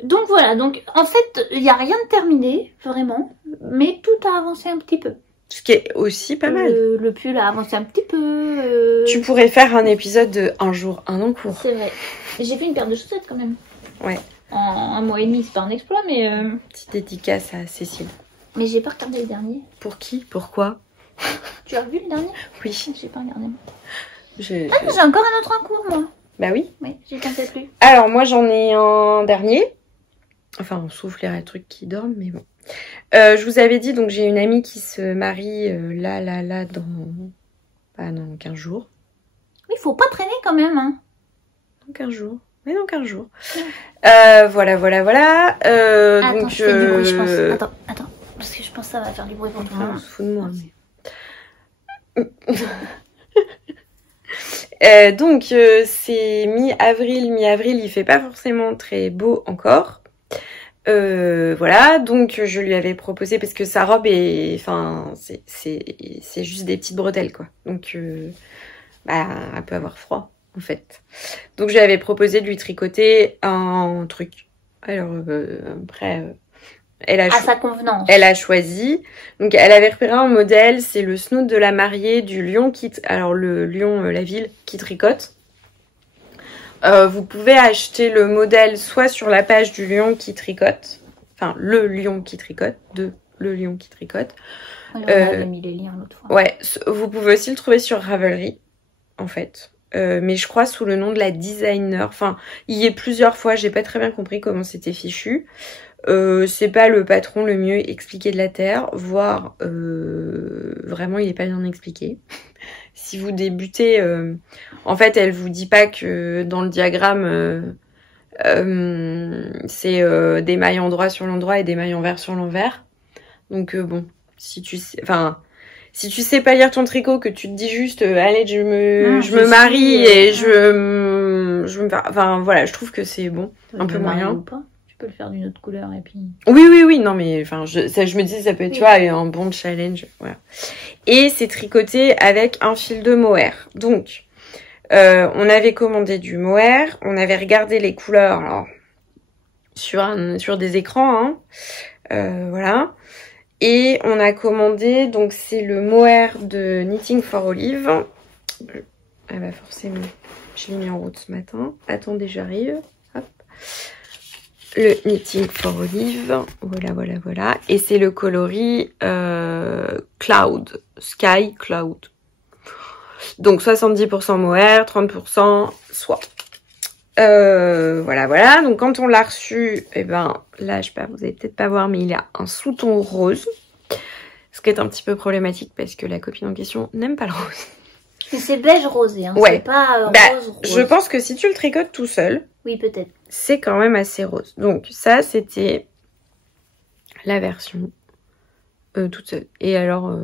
Donc voilà, donc en fait, il n'y a rien de terminé, vraiment, mais tout a avancé un petit peu. Ce qui est aussi pas mal. Le pull a avancé un petit peu. Tu pourrais faire un épisode de un jour, un en cours. C'est vrai. J'ai fait une paire de chaussettes quand même. Ouais. En 1 mois et demi, c'est pas un exploit, mais... Petite dédicace à Cécile. Mais j'ai pas regardé le dernier. Pour qui? Pourquoi? Tu as vu le dernier? Oui. J'ai pas regardé. Ah, j'ai encore un autre en cours, moi. Bah oui. Oui, j'y pensais plus. Alors, moi, j'en ai un dernier. Enfin, sauf les trucs qui dorment, mais bon. Je vous avais dit, donc j'ai une amie qui se marie là, dans 15 jours. Oui, faut pas traîner quand même, hein. Dans 15 jours. Mais dans 15 jours. Voilà. Attends, donc, je fais du bruit, je pense. Attends. Parce que je pense que ça va faire du bruit pour tout le monde. On se fout de moi. Mais... donc, c'est mi-avril. Mi-avril, il fait pas forcément très beau encore. Voilà, donc je lui avais proposé parce que sa robe est, enfin, c'est juste des petites bretelles quoi. Donc, bah, elle peut avoir froid en fait. Donc je lui avais proposé de lui tricoter un truc. Alors après, à sa convenance. Elle a choisi. Donc elle avait repéré un modèle, c'est le snoot de la mariée du lion qui, alors le lion, la ville qui tricote. Vous pouvez acheter le modèle soit sur la page du lion qui tricote, enfin le lion qui tricote, le lion qui tricote. On avait mis les liens l'autre fois. Ouais, vous pouvez aussi le trouver sur Ravelry, en fait. Mais je crois sous le nom de la designer. Enfin, il y est plusieurs fois, j'ai pas très bien compris comment c'était fichu. C'est pas le patron le mieux expliqué de la Terre, voire vraiment il est pas bien expliqué. Si vous débutez, en fait elle vous dit pas que dans le diagramme c'est des mailles en droit sur l'endroit et des mailles envers sur l'envers. Donc bon, si tu sais pas lire ton tricot, que tu te dis juste allez je me marie et je me enfin voilà, je trouve que c'est bon, un peu moyen. Ou pas. Tu peux le faire d'une autre couleur et puis... Oui, non mais enfin je me dis ça peut être, tu vois, un bon challenge, voilà. Et c'est tricoté avec un fil de mohair. Donc on avait commandé du mohair, on avait regardé les couleurs alors sur des écrans, hein, voilà. Et on a commandé, donc c'est le mohair de Knitting for Olive. Ah bah forcément, je l'ai mis en route ce matin. Attendez, j'arrive. Hop. Le Knitting for Olive, voilà. Et c'est le coloris Cloud, Sky Cloud. Donc 70% mohair, 30% soie. Voilà. Donc quand on l'a reçu, et ben là, je sais pas, vous allez peut-être pas voir, mais il a un sous-ton rose. qui est un petit peu problématique parce que la copine en question n'aime pas le rose. Mais c'est beige rosé, hein. Ouais. C'est pas rose. Je pense que si tu le tricotes tout seul, oui, peut-être. C'est quand même assez rose. Donc ça, c'était la version toute seule. Et alors,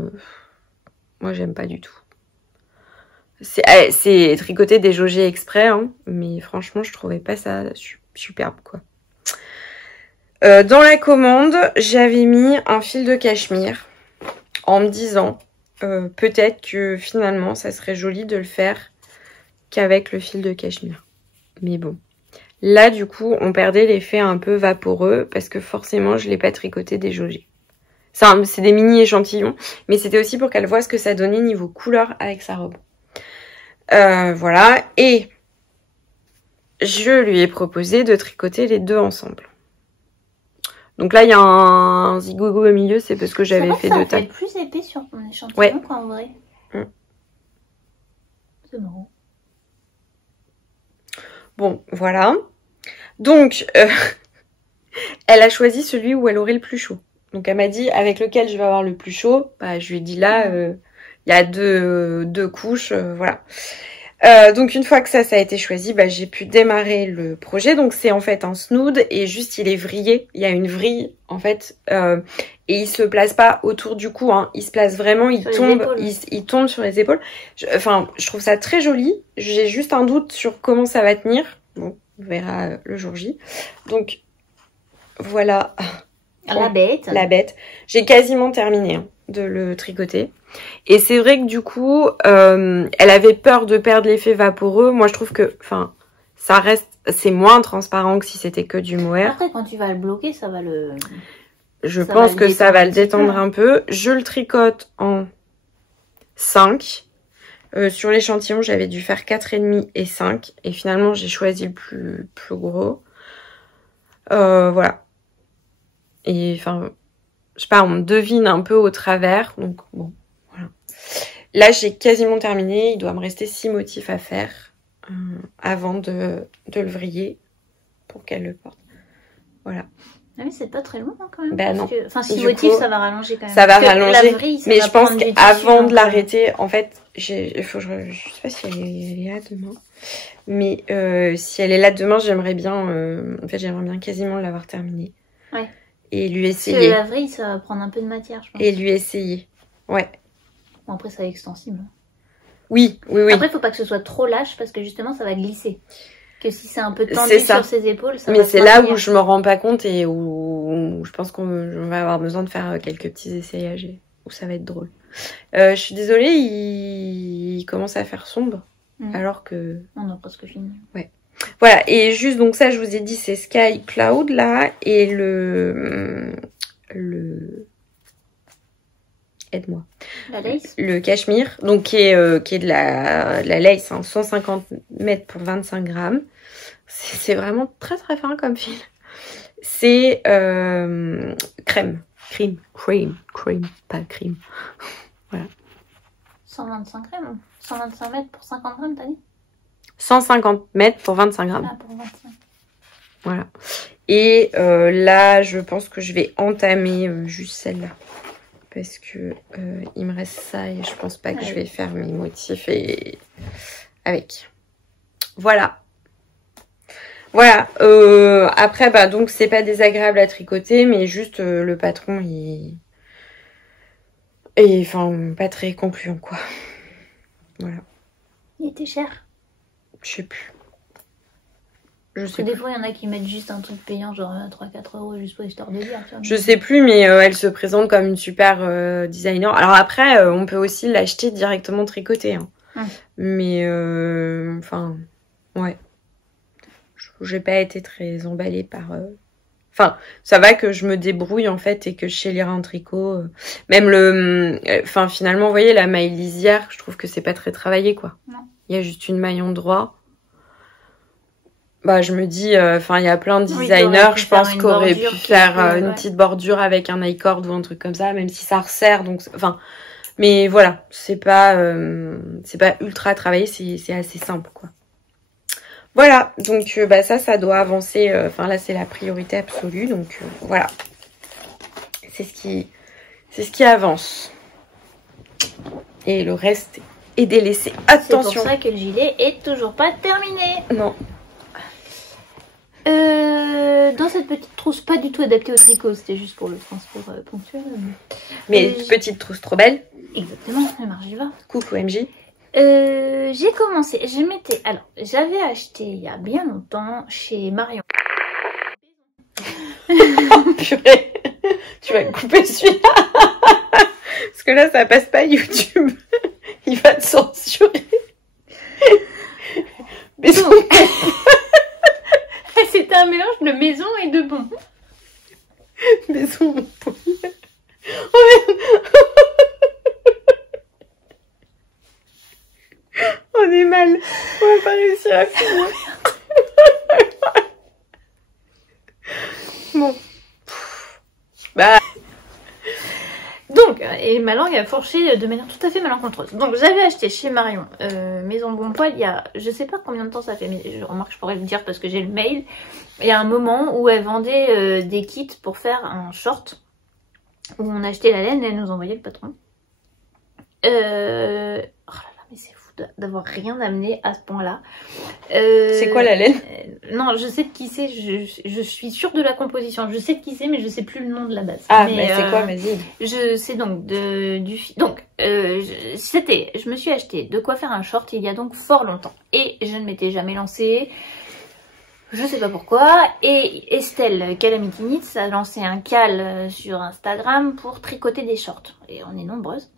moi, j'aime pas du tout. C'est tricoté des jaugés exprès, hein, mais franchement, je trouvais pas ça superbe, quoi. Dans la commande, j'avais mis un fil de cachemire en me disant peut-être que finalement, ça serait joli de le faire qu'avec le fil de cachemire. Mais bon. Là, du coup, on perdait l'effet un peu vaporeux parce que forcément, je l'ai pas tricoté des jaugés. C'est des mini échantillons, mais c'était aussi pour qu'elle voie ce que ça donnait niveau couleur avec sa robe. Voilà, et je lui ai proposé de tricoter les deux ensemble. Donc là, il y a un zigouigou au milieu, c'est parce que j'avais fait deux tailles. Ça fait plus épais sur ton échantillon qu'en vrai. C'est marrant. Bon, voilà. Donc, elle a choisi celui où elle aurait le plus chaud. Donc, elle m'a dit, avec lequel je vais avoir le plus chaud. Bah, je lui ai dit, là, il y a deux couches, voilà. Donc, une fois que ça a été choisi, bah, j'ai pu démarrer le projet. Donc, c'est en fait un snood et juste, il est vrillé. Il y a une vrille, en fait. Et il se place pas autour du cou, hein. Il se place vraiment, il tombe sur les épaules. Je trouve ça très joli. J'ai juste un doute sur comment ça va tenir. Bon, on verra le jour J. Donc, voilà. La bête. La bête. J'ai quasiment terminé de le tricoter. Et c'est vrai que du coup, elle avait peur de perdre l'effet vaporeux. Moi, je trouve que, ça reste, c'est moins transparent que si c'était que du mohair. Après, quand tu vas le bloquer, ça va le... Je pense que ça va le détendre un peu. Je le tricote en 5. Sur l'échantillon, j'avais dû faire 4,5 et 5. Et finalement, j'ai choisi le plus gros. Voilà. Et enfin, je sais pas, on devine un peu au travers. Donc bon, voilà. Là, j'ai quasiment terminé. Il doit me rester 6 motifs à faire avant de le vriller pour qu'elle le porte. Voilà. Ah oui, c'est pas très long, hein, quand même. Ben non. Que... Enfin, 6 motifs, ça va rallonger quand même. Ça va rallonger. Mais je pense qu'avant de hein, l'arrêter, en fait, je sais pas si elle est là demain. Mais si elle est là demain, j'aimerais bien, j'aimerais bien quasiment l'avoir terminée. Ouais. Et lui essayer. Parce que la vrille, ça va prendre un peu de matière, je pense. Et lui essayer. Ouais. Bon, après, ça va extensible. Oui. Après, il faut pas que ce soit trop lâche parce que justement, ça va glisser. Que si c'est un peu tendu sur ses épaules, ça va. Mais c'est là où je me rends pas compte et où je pense qu'on va avoir besoin de faire quelques petits essayages et où ça va être drôle. Je suis désolée, il commence à faire sombre alors que... On a presque fini. Ouais. Voilà, et juste donc ça, je vous ai dit, c'est Sky Cloud là et le... Aide-moi. La lace. Le cachemire, donc qui est de la lace, hein, 150 mètres pour 25 grammes. C'est vraiment très très fin comme fil. C'est crème, pas crème. Voilà. 125 grammes 125 mètres pour 50 grammes, t'as dit? 150 mètres pour 25 grammes. Ah, pour 25. Voilà. Et là, je pense que je vais entamer juste celle-là. Parce que il me reste ça et je pense pas que je vais faire mes motifs avec. Voilà. Voilà. Après, bah donc c'est pas désagréable à tricoter, mais juste le patron il est enfin pas très concluant quoi. Voilà. Il était cher. Je sais plus. Parce que des fois, il y en a qui mettent juste un truc payant, genre 3-4 euros, juste pour histoire de dire. Je sais plus, mais elle se présente comme une super designer. Alors après, on peut aussi l'acheter directement tricoté. Hein. Mais, enfin, ouais. J'ai pas été très emballée par... Enfin, ça va que je me débrouille, en fait, et que je sais lire un tricot. Même le... Enfin, finalement, vous voyez, la maille lisière, je trouve que c'est pas très travaillé, quoi. Non. Il y a juste une maille en droit. Bah, je me dis, il y a plein de designers, je pense, qui auraient pu faire une petite bordure avec un i-cord ou un truc comme ça, même si ça resserre, donc, enfin, mais voilà, c'est pas ultra travaillé, c'est assez simple, quoi. Voilà, donc, ça doit avancer, là, c'est la priorité absolue, donc, voilà. C'est ce C'est ce qui avance. Et le reste est délaissé. Attention. C'est pour ça que le gilet est toujours pas terminé. Non. Dans cette petite trousse pas du tout adaptée au tricot, c'était juste pour le transport ponctuel. Mais petite trousse trop belle. Exactement, elle marche, j'y va. Coucou MJ. J'ai commencé, alors j'avais acheté il y a bien longtemps chez Marion. Oh, purée. Tu vas couper celui-là. Parce que là ça passe pas YouTube. Il va te censurer. Maison. C'était un mélange de maison et de bon. Maison mon poulet. Oh merde. On est mal. On va pas réussir à finir. Bon. Bah. Donc, et ma langue a fourché de manière tout à fait malencontreuse. Donc, j'avais acheté chez Marion Maison Bon Poil il y a, je sais pas combien de temps ça fait, mais je remarque, je pourrais le dire parce que j'ai le mail. Il y a un moment où elle vendait des kits pour faire un short où on achetait la laine et elle nous envoyait le patron. Oh là là, mais c'est fou d'avoir rien amené à ce point-là. C'est quoi la laine? Non, je sais de qui c'est, je suis sûre de la composition. Je sais de qui c'est, mais je sais plus le nom de la base. Ah, mais c'est quoi, vas-y. Je sais donc je me suis acheté de quoi faire un short il y a donc fort longtemps. Et je ne m'étais jamais lancée. Je sais pas pourquoi. Et Estelle Calamity Knits a lancé un cal sur Instagram pour tricoter des shorts. Et on est nombreuses.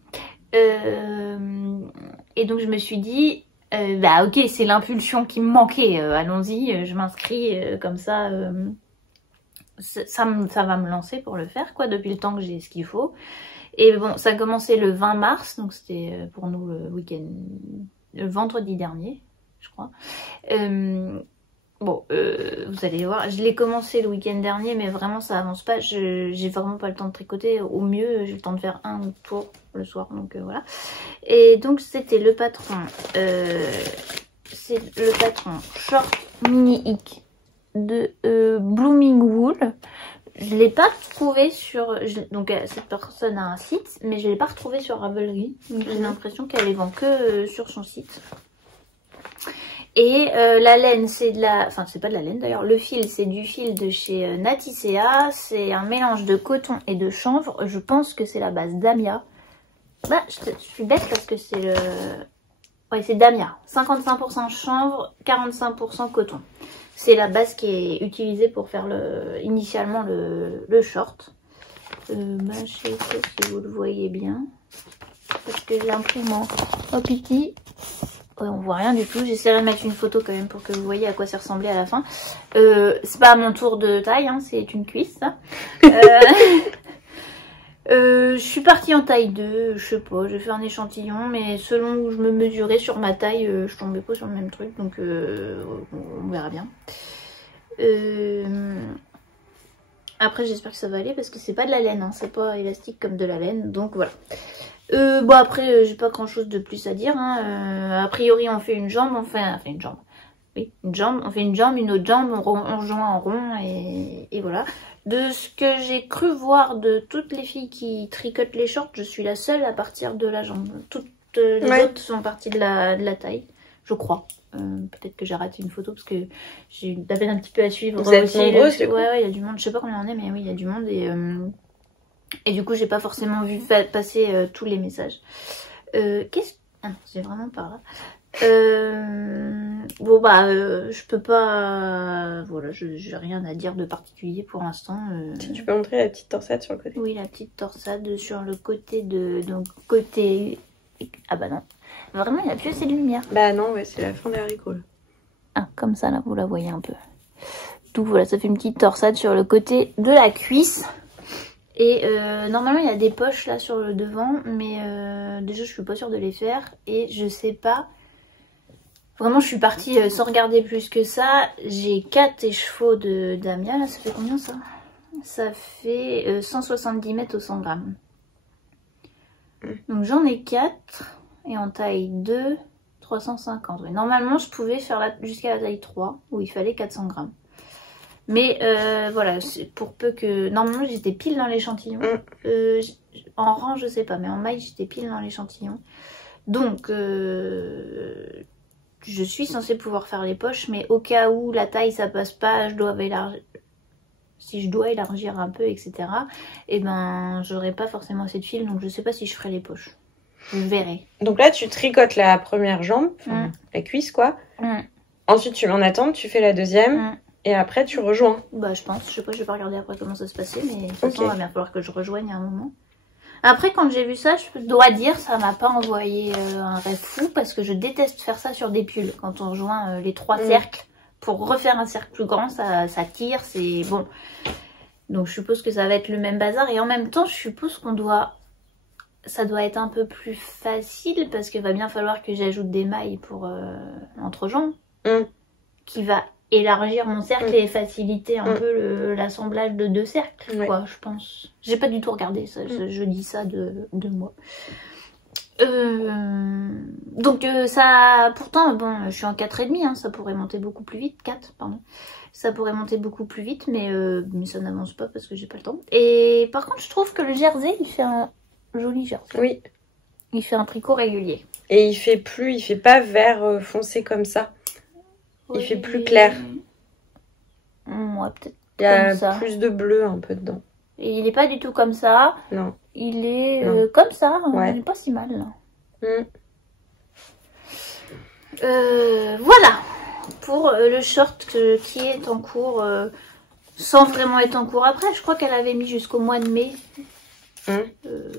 Et donc je me suis dit, bah ok, c'est l'impulsion qui me manquait, allons-y, je m'inscris comme ça, ça va me lancer pour le faire, quoi, depuis le temps que j'ai ce qu'il faut. Et bon, ça a commencé le 20 mars, donc c'était pour nous le week-end, le vendredi dernier, je crois. Bon, vous allez voir, je l'ai commencé le week-end dernier, mais vraiment ça avance pas. J'ai vraiment pas le temps de tricoter. Au mieux, j'ai le temps de faire un tour le soir, donc voilà. Et donc c'était le patron, c'est le patron Short Mini Hick de Blooming Wool. Je l'ai pas trouvé sur, donc cette personne a un site, mais je l'ai pas retrouvé sur Ravelry. J'ai l'impression qu'elle les vend que sur son site. Et la laine, c'est de la... Enfin, c'est pas de la laine d'ailleurs. Le fil, c'est du fil de chez Naticea. C'est un mélange de coton et de chanvre. Je pense que c'est la base Damia. Bah, je suis bête parce que c'est le... Ouais, c'est Damia. 55% chanvre, 45% coton. C'est la base qui est utilisée pour faire initialement le short. Bah, je sais pas si vous le voyez bien. Parce que je l'imprime en petit. Ouais, on voit rien du tout. J'essaierai de mettre une photo quand même pour que vous voyez à quoi ça ressemblait à la fin. C'est pas à mon tour de taille, hein, c'est une cuisse. Ça. Je suis partie en taille 2, je sais pas, j'ai fait un échantillon, mais selon où je me mesurais sur ma taille, je tombais pas sur le même truc, donc on verra bien. Après j'espère que ça va aller parce que c'est pas de la laine, hein, c'est pas élastique comme de la laine, donc voilà. Bon après j'ai pas grand chose de plus à dire, hein. A priori on fait une jambe, on fait une jambe. Oui, une jambe, on fait une jambe, une autre jambe, on rejoint en rond et voilà. De ce que j'ai cru voir de toutes les filles qui tricotent les shorts, je suis la seule à partir de la jambe. Toutes les autres sont parties de la taille, je crois. Peut-être que j'ai raté une photo parce que j'ai eu la peine un petit peu à suivre. Vous êtes nombreux, c'est cool. Ouais, il y a du monde, je sais pas combien on est, mais oui, il y a du monde et du coup j'ai pas forcément vu passer tous les messages. Ah non, c'est vraiment par là. Bon bah je peux pas, voilà, j'ai rien à dire de particulier pour l'instant. Si tu peux montrer la petite torsade sur le côté. Oui, la petite torsade sur le côté donc côté, ah bah non, vraiment il n'y a plus assez de lumière. Bah non, ouais, c'est la fin des haricots là. Ah, comme ça là vous la voyez un peu. Donc voilà, ça fait une petite torsade sur le côté de la cuisse. Et normalement il y a des poches là sur le devant, mais déjà je suis pas sûre de les faire et je sais pas. Vraiment je suis partie sans regarder plus que ça. J'ai 4 écheveaux de Damia, là ça fait combien ça? Ça fait 170 mètres au 100 grammes. Donc j'en ai 4 et en taille 2, 350. Ouais. Normalement je pouvais faire jusqu'à la taille 3 où il fallait 400 grammes. Mais voilà, pour peu que... Normalement, j'étais pile dans l'échantillon. En rang, je sais pas, mais en maille, j'étais pile dans l'échantillon. Donc, je suis censée pouvoir faire les poches, mais au cas où la taille, ça passe pas, je dois élargir... Si je dois élargir un peu, etc. Et ben, j'aurai pas forcément assez de fil, donc je sais pas si je ferai les poches. Je verrai. Donc là, tu tricotes la première jambe, la cuisse, quoi. Ensuite, tu mets en attente, tu fais la deuxième. Et après, tu rejoins. Bah, je pense. Je sais pas, je vais pas regarder après comment ça se passait, mais de toute façon, il va bien falloir que je rejoigne à un moment. Après, quand j'ai vu ça, je dois dire, ça m'a pas envoyé un rêve fou, parce que je déteste faire ça sur des pulls. Quand on rejoint les 3 cercles, pour refaire un cercle plus grand, ça tire, c'est bon. Donc, je suppose que ça va être le même bazar. Et en même temps, je suppose qu'on doit... Ça doit être un peu plus facile, parce qu'il va bien falloir que j'ajoute des mailles pour l'entrejambe, qui va élargir mon cercle et faciliter un peu l'assemblage de 2 cercles, quoi, je pense. J'ai pas du tout regardé ça, je dis ça de moi. Donc ça, pourtant, bon, je suis en 4,5, hein, ça pourrait monter beaucoup plus vite, 4, pardon. Ça pourrait monter beaucoup plus vite, mais ça n'avance pas parce que j'ai pas le temps. Et par contre, je trouve que le jersey, il fait un joli jersey. Oui. Il fait un tricot régulier. Et il fait pas vert foncé comme ça. Il fait plus clair. Ouais, peut-être. Il y a plus de bleu un peu dedans. Et il est pas du tout comme ça. Non. Il est comme ça. Ouais. Il est pas si mal. Voilà. Pour le short qui est en cours. Sans vraiment être en cours après. Je crois qu'elle avait mis jusqu'au mois de mai.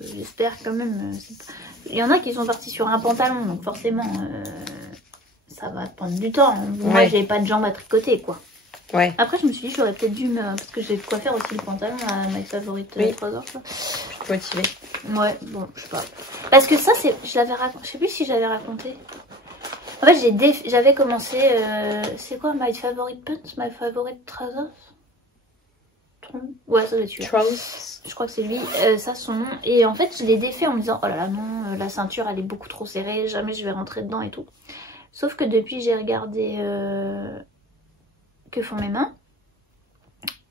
J'espère quand même. Il y en a qui sont partis sur un pantalon. Donc forcément... ça va prendre du temps. Moi, j'ai pas de jambes à tricoter, quoi. Ouais. Après, je me suis dit, j'aurais peut-être dû parce que j'ai de quoi faire aussi le pantalon à ma favorite 3 heures, je suis motivée. Ouais, bon, je sais pas. Parce que ça, je l'avais raconté. Je sais plus si j'avais raconté. En fait, j'avais commencé... c'est quoi, My Favorite Pants? My Favorite Trousers? Ouais, ça doit être celui-là. Je crois que c'est lui, ça son nom. Et en fait, je l'ai défait en me disant, oh là là, non, la ceinture, elle est beaucoup trop serrée. Jamais je vais rentrer dedans et tout. Sauf que depuis, j'ai regardé Que font mes mains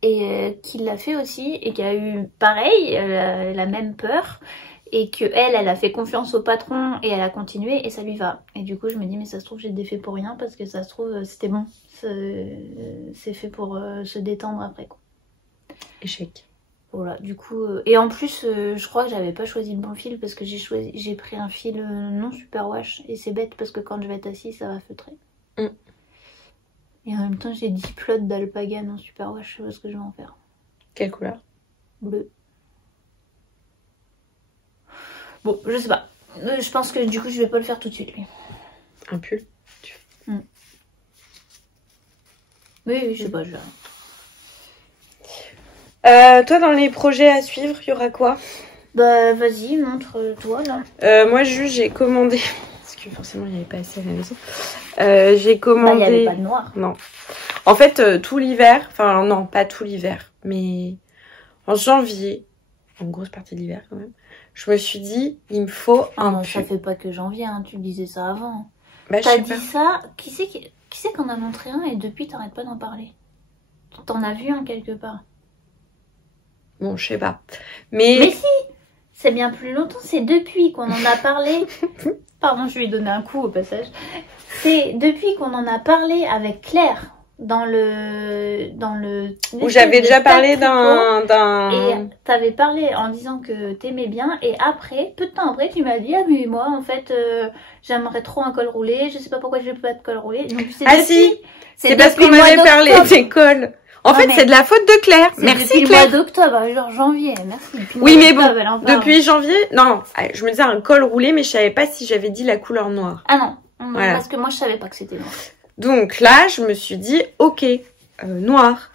et qu'il l'a fait aussi et qui a eu pareil, la même peur et que elle a fait confiance au patron et elle a continué et ça lui va. Et du coup, je me dis mais ça se trouve j'ai défait pour rien parce que ça se trouve c'était bon, c'est fait pour se détendre après quoi. Échec. Voilà, du coup, et en plus, je crois que j'avais pas choisi le bon fil parce que j'ai pris un fil non superwash et c'est bête parce que quand je vais être assise, ça va feutrer. Et en même temps, j'ai 10 plots d'alpaga non superwash, je sais pas ce que je vais en faire. Quelle couleur? Bleu. Bon, je sais pas. Je pense que du coup, je vais pas le faire tout de suite, lui. Un pull? Oui, je sais pas, je vais... toi, dans les projets à suivre, il y aura quoi? Bah, vas-y, montre-toi, là. Moi, juste, j'ai commandé... Parce que forcément, il n'y avait pas assez à la maison. J'ai commandé... Bah, il n'y avait pas de noir. Non. En fait, tout l'hiver... Enfin, non, pas tout l'hiver. Mais en janvier, en grosse partie de l'hiver, quand même, je me suis dit, il me faut un pull. Ça fait pas que janvier, hein. Tu disais ça avant. Bah, t'as dit ça... Qui c'est qu'on a montré un et depuis, t'arrêtes pas d'en parler? T'en as vu un quelque part? Bon, je sais pas. Mais si, c'est bien plus longtemps. C'est depuis qu'on en a parlé. Pardon, je lui ai donné un coup au passage. C'est depuis qu'on en a parlé avec Claire dans le où j'avais déjà parlé d'un... Et t'avais parlé en disant que t'aimais bien. Et après, peu de temps après, tu m'as dit, ah mais moi, en fait, j'aimerais trop un col roulé. Je sais pas pourquoi je veux pas de col roulé. Donc, si, c'est parce qu'on m'avait parlé des cols. En fait, c'est de la faute de Claire. Merci Claire. Depuis le mois d'octobre, genre janvier, merci. Oui, mais bon, depuis janvier, non, je me disais un col roulé, mais je savais pas si j'avais dit la couleur noire. Ah non, voilà. Parce que moi, je savais pas que c'était noir. Donc là, je me suis dit, ok, noir.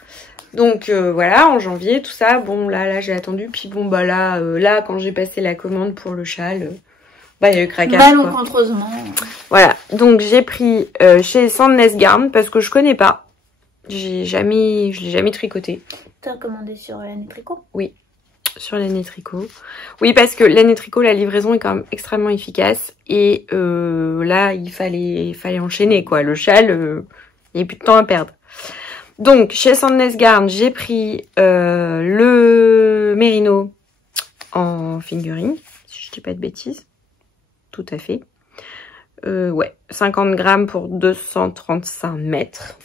Donc voilà, en janvier, tout ça, bon, là, j'ai attendu. Puis bon, bah là, quand j'ai passé la commande pour le châle, bah, il y a eu craquage. Malencontreusement. Voilà, donc j'ai pris chez Sandnes Garn parce que je connais pas. Je l'ai jamais tricoté. T'as commandé sur Laine et Tricot? Oui, sur Laine et Tricot. Oui, parce que Laine et Tricot, la livraison est quand même extrêmement efficace. Et là, il fallait enchaîner, quoi. Le châle, il n'y a plus de temps à perdre. Donc, chez Sandnes Garn, j'ai pris le Merino en fingering, si je dis pas de bêtises. Tout à fait. Ouais, 50 grammes pour 235 mètres.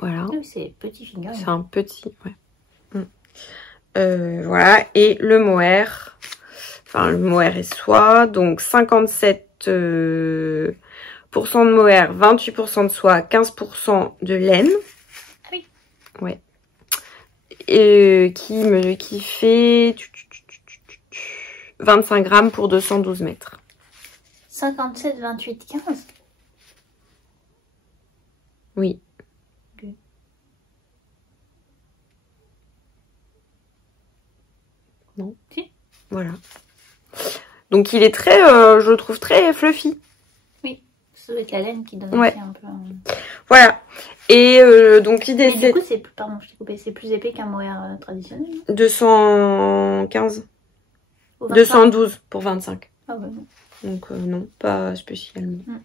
Voilà. Oui, c'est petit fingering. C'est un petit, ouais. Voilà, et le mohair, enfin le mohair et soie, donc 57% de mohair, 28% de soie, 15% de laine. Ah oui. Ouais. Et qui fait 25 grammes pour 212 mètres. 57, 28, 15. Oui. Okay. Non. Si. Voilà. Donc il est très, je le trouve très fluffy. Oui, ça doit être la laine qui donne ouais. aussi un peu... Voilà. Et donc l'idée c'est... Du coup, c'est... Pardon, je t'ai coupé. C'est plus épais qu'un mohair traditionnel. 215. 212 pour 25. Ah ouais, non. Donc non, pas spécialement. Mm.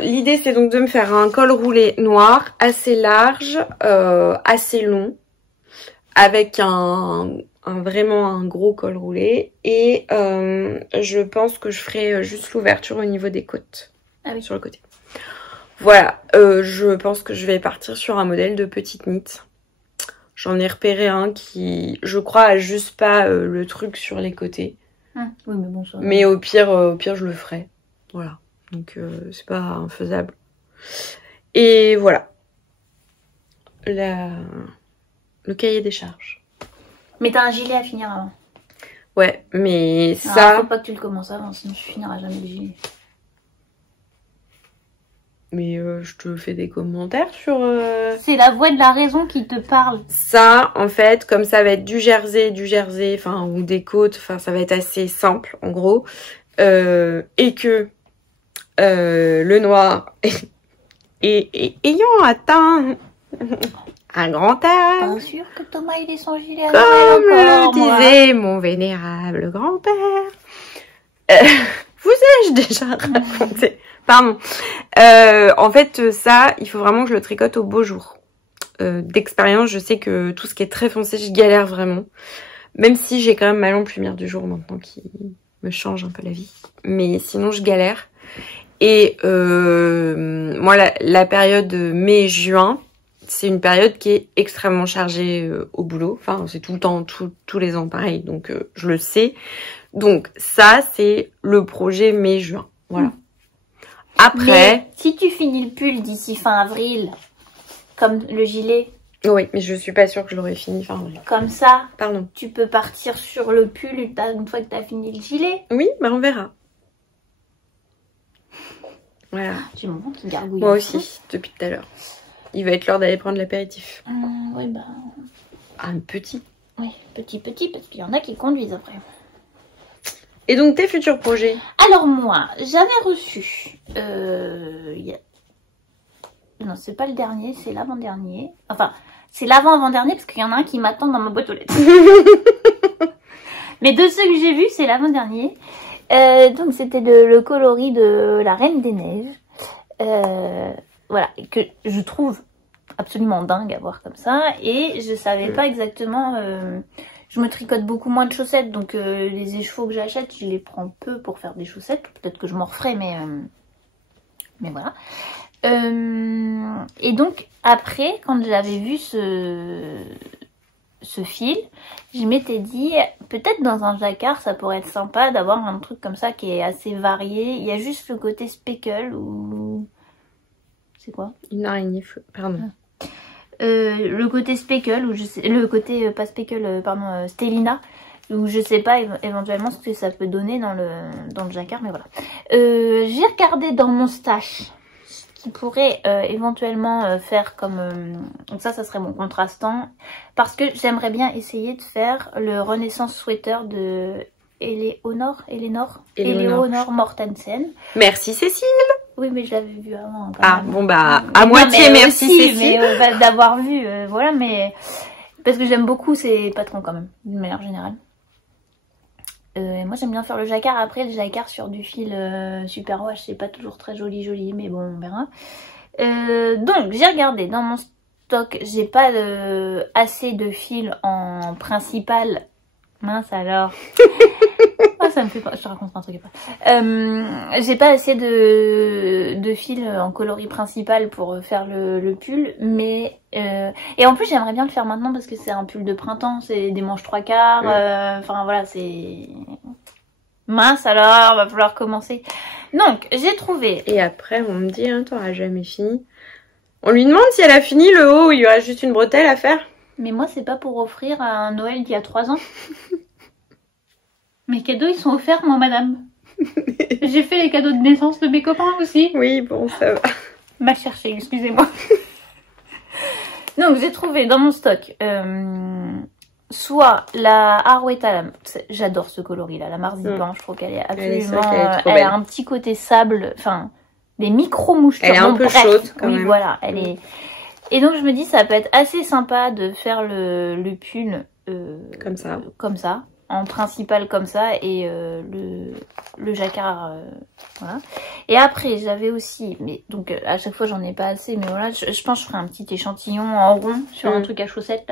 L'idée c'est donc de me faire un col roulé noir, assez large, assez long, avec vraiment un gros col roulé. Et je pense que je ferai juste l'ouverture au niveau des côtes. Ah oui. Sur le côté. Voilà, je pense que je vais partir sur un modèle de petite knit. J'en ai repéré un qui, je crois, a juste pas le truc sur les côtés. Oui, mais bon, ça... Mais au pire, je le ferai. Voilà. Donc, c'est pas infaisable. Et voilà. Le cahier des charges. Mais t'as un gilet à finir avant. Ouais, mais alors, ça... faut pas que tu le commences avant, sinon tu finiras jamais le gilet. Mais je te fais des commentaires sur... C'est la voix de la raison qui te parle. Ça, en fait, comme ça va être du jersey, enfin, ou des côtes, enfin, ça va être assez simple, en gros. Et que le noir, ayant atteint un grand âge... Pas sûr que Thomas, il ait son gilet à Comme Noël encore, le disait mon vénérable grand-père. Vous ai-je déjà raconté? Pardon. En fait, ça, il faut vraiment que je le tricote au beau jour. D'expérience, je sais que tout ce qui est très foncé, je galère vraiment. Même si j'ai quand même ma lampe lumière du jour maintenant qui me change un peu la vie. Mais sinon, je galère. Et moi, la période mai-juin, c'est une période qui est extrêmement chargée au boulot. Enfin, c'est tout le temps, tous les ans pareil. Donc, je le sais. Donc, ça, c'est le projet mai-juin. Voilà. Après... Mais si tu finis le pull d'ici fin avril, comme le gilet... Oui, mais je suis pas sûre que je l'aurais fini fin avril. Comme ça, pardon, tu peux partir sur le pull une fois que tu as fini le gilet. Oui, bah on verra. Voilà. J'ai mon ventre qui gargouille. Moi aussi, depuis tout à l'heure. Il va être l'heure d'aller prendre l'apéritif. Oui, bah... Un petit. Oui, petit, parce qu'il y en a qui conduisent après. Et donc, tes futurs projets? Alors moi, j'avais reçu... Non, c'est pas le dernier, c'est l'avant-dernier. Enfin, c'est l'avant-avant-dernier parce qu'il y en a un qui m'attend dans ma boîte aux lettres. Mais de ceux que j'ai vus, c'est l'avant-dernier. Donc c'était le coloris de la Reine des Neiges. Voilà, que je trouve absolument dingue à voir comme ça. Et je savais pas exactement... je me tricote beaucoup moins de chaussettes, donc les écheveaux que j'achète, je les prends peu pour faire des chaussettes. Peut-être que je m'en referai, mais voilà. Et donc après, quand j'avais vu ce fil, je m'étais dit peut-être dans un jacquard ça pourrait être sympa d'avoir un truc comme ça qui est assez varié. Il y a juste le côté speckle ou... C'est quoi? Une araignée, pardon. Le côté speckle ou je sais... Le côté, pas speckle, pardon, stellina. Ou je sais pas éventuellement ce que ça peut donner dans le jacquard, mais voilà. J'ai regardé dans mon stash qui pourrait éventuellement faire comme... donc ça serait mon contrastant. Parce que j'aimerais bien essayer de faire le Renaissance Sweater de Eleonore Mortensen. Merci Cécile. Oui, mais je l'avais vu avant. Ah, bon bah, à moitié merci aussi, Cécile. Mais d'avoir vu, voilà, mais... Parce que j'aime beaucoup ces patrons quand même, d'une manière générale. Moi j'aime bien faire le jacquard. Après le jacquard sur du fil super wash c'est pas toujours très joli, mais bon on verra. Donc j'ai regardé dans mon stock, j'ai pas assez de fils en principal. Mince alors. Oh, ça me fait pas. Je te raconte un truc après. J'ai pas assez de fils en coloris principal pour faire le pull, mais et en plus j'aimerais bien le faire maintenant parce que c'est un pull de printemps, c'est des manches 3/4. Enfin voilà, c'est mince alors, va falloir commencer. Donc j'ai trouvé. Et après on me dit, hein, t'auras jamais fini. On lui demande si elle a fini le haut, il y aura juste une bretelle à faire. Mais moi c'est pas pour offrir à un Noël d'il y a 3 ans. Mes cadeaux, ils sont offerts, moi, madame. J'ai fait les cadeaux de naissance de mes copains aussi. Oui, bon, ça va. M'a cherché, excusez-moi. Donc, j'ai trouvé dans mon stock soit la Harwetta, j'adore ce coloris-là, la marzipan, je trouve qu'elle est absolument... Elle a un petit côté sable, enfin, des micro-mouchetures. Elle est un peu chaude, quand même. Oui, voilà, elle est... Et donc, je me dis, ça peut être assez sympa de faire le pull... Comme ça. En principal comme ça et le jacquard voilà. Et après j'avais aussi, mais donc à chaque fois j'en ai pas assez, mais voilà, je pense que je ferai un petit échantillon en rond sur un truc à chaussettes,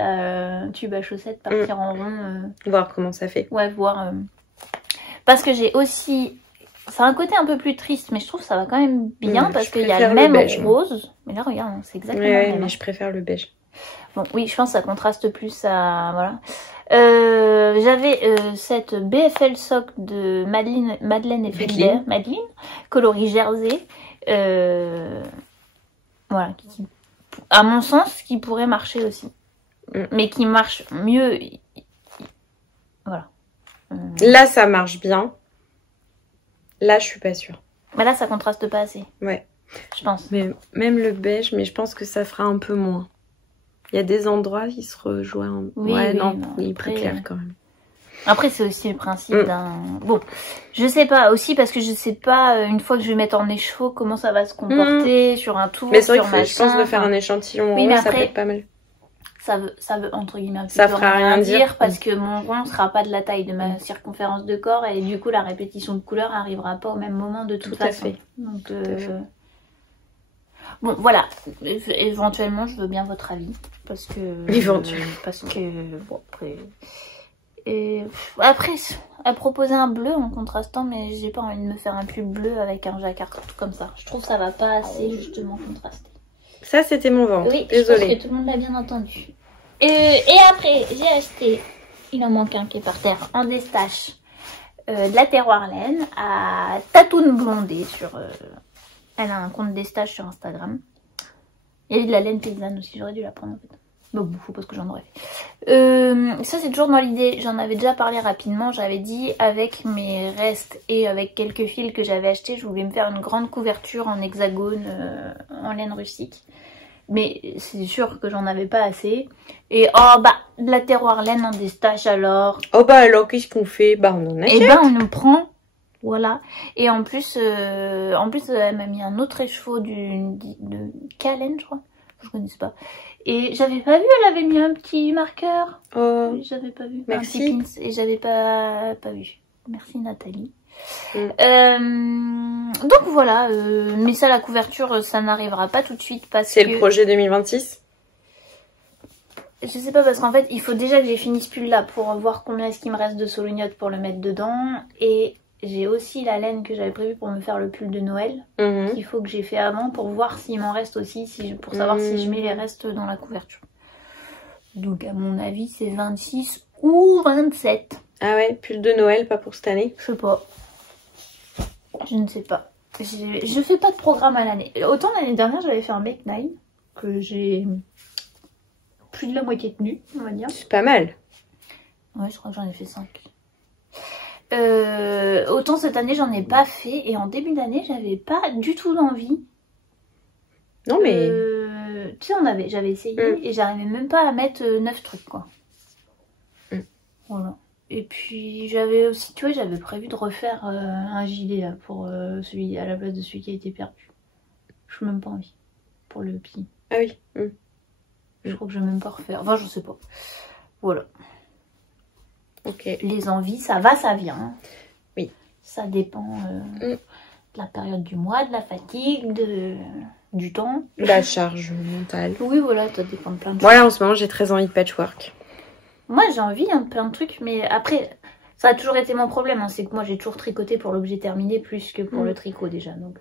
tube à chaussettes, partir en rond, voir comment ça fait. Ouais, voir parce que j'ai aussi, c'est un côté un peu plus triste, mais je trouve que ça va quand même bien parce qu'il y a le même rose, mais là regarde, c'est exactement le même. Mais je préfère le beige. Bon, oui, je pense que ça contraste plus à... Voilà. J'avais cette BFL Sock de Madeleine et Félix. Madeleine, coloris jersey. Voilà. Qui, à mon sens, qui pourrait marcher aussi. Mais qui marche mieux. Voilà. Là, ça marche bien. Là, je suis pas sûre. Mais là, ça contraste pas assez. Ouais. Je pense. Mais même le beige, mais je pense que ça fera un peu moins. Il y a des endroits qui se rejoignent. Oui, ouais, oui, non, il est plus clair quand même. Après, c'est aussi le principe d'un... Bon, je sais pas, aussi parce que je sais pas, une fois que je vais mettre en écheveau, comment ça va se comporter sur un tour, mais c'est vrai que je pense de faire un échantillon oui, mais ça après, peut être pas mal. Ça veut entre guillemets, ça fera rien dire parce que mon rond sera pas de la taille de ma circonférence de corps et du coup, la répétition de couleurs n'arrivera pas au même moment de toute façon. Donc, tout à fait. Bon, voilà. Éventuellement, je veux bien votre avis. Parce que... parce que... Bon, après... Et après, elle proposait un bleu en contrastant, mais j'ai pas envie de me faire un pull bleu avec un jacquard comme ça. Je trouve que ça va pas assez, justement, contraster. Ça, c'était mon ventre. Oui, désolée. Je pense que tout le monde l'a bien entendu. Et après, j'ai acheté... Il en manque un qui est par terre. En destache. De la terroir laine à Tatoune Blondée sur... Elle a un compte d'estache sur Instagram. Il y a de la laine paysanne aussi, j'aurais dû la prendre en fait. Donc faut pas que j'en aurais fait. Ça c'est toujours dans l'idée, j'en avais déjà parlé rapidement, j'avais dit avec mes restes et avec quelques fils que j'avais achetés, je voulais me faire une grande couverture en hexagone en laine rustique. Mais c'est sûr que j'en avais pas assez. Et oh bah, de la terroir laine en destache alors. Oh bah alors qu'est-ce qu'on fait? Bah on en achète. Et bah on en prend. Voilà. Et en plus elle m'a mis un autre écheveau de Calen, je crois. Je connais pas. Et j'avais pas vu, elle avait mis un petit marqueur. Oh. J'avais pas vu. Merci. Un petit pins, et j'avais pas vu. Merci Nathalie. Donc voilà. Mais ça, la couverture, ça n'arrivera pas tout de suite parce que... C'est le projet 2026? Je sais pas parce qu'en fait, il faut déjà que j'ai fini ce pull là pour voir combien est-ce qu'il me reste de solognotte pour le mettre dedans. Et... j'ai aussi la laine que j'avais prévue pour me faire le pull de Noël, qu'il faut que j'ai fait avant pour voir s'il m'en reste aussi, pour savoir si je mets les restes dans la couverture. Donc à mon avis c'est 26 ou 27. Ah ouais, pull de Noël, pas pour cette année? Je sais pas. Je ne sais pas. Je fais pas de programme à l'année. Autant l'année dernière j'avais fait un make 9, que j'ai plus de la moitié tenu, on va dire. C'est pas mal. Ouais, je crois que j'en ai fait 5. Autant cette année j'en ai pas fait et en début d'année j'avais pas du tout d'envie. Non mais... tu sais j'avais essayé et j'arrivais même pas à mettre 9 trucs quoi. Voilà. Et puis j'avais aussi, tu vois, j'avais prévu de refaire un gilet là, pour celui à la place de celui qui a été perdu. Je n'ai même pas envie pour le petit. Ah oui. Je crois que je vais même pas refaire. Enfin je sais pas. Voilà. Ok. Les envies, ça va, ça vient. Oui. Ça dépend de la période du mois, de la fatigue, de... du temps. La charge mentale. Oui, voilà, ça dépend de plein de choses. Voilà, en ce moment, j'ai très envie de patchwork. Moi, j'ai envie de plein de trucs, mais après, ça a toujours été mon problème. Hein, c'est que moi, j'ai toujours tricoté pour l'objet terminé plus que pour le tricot déjà. Donc,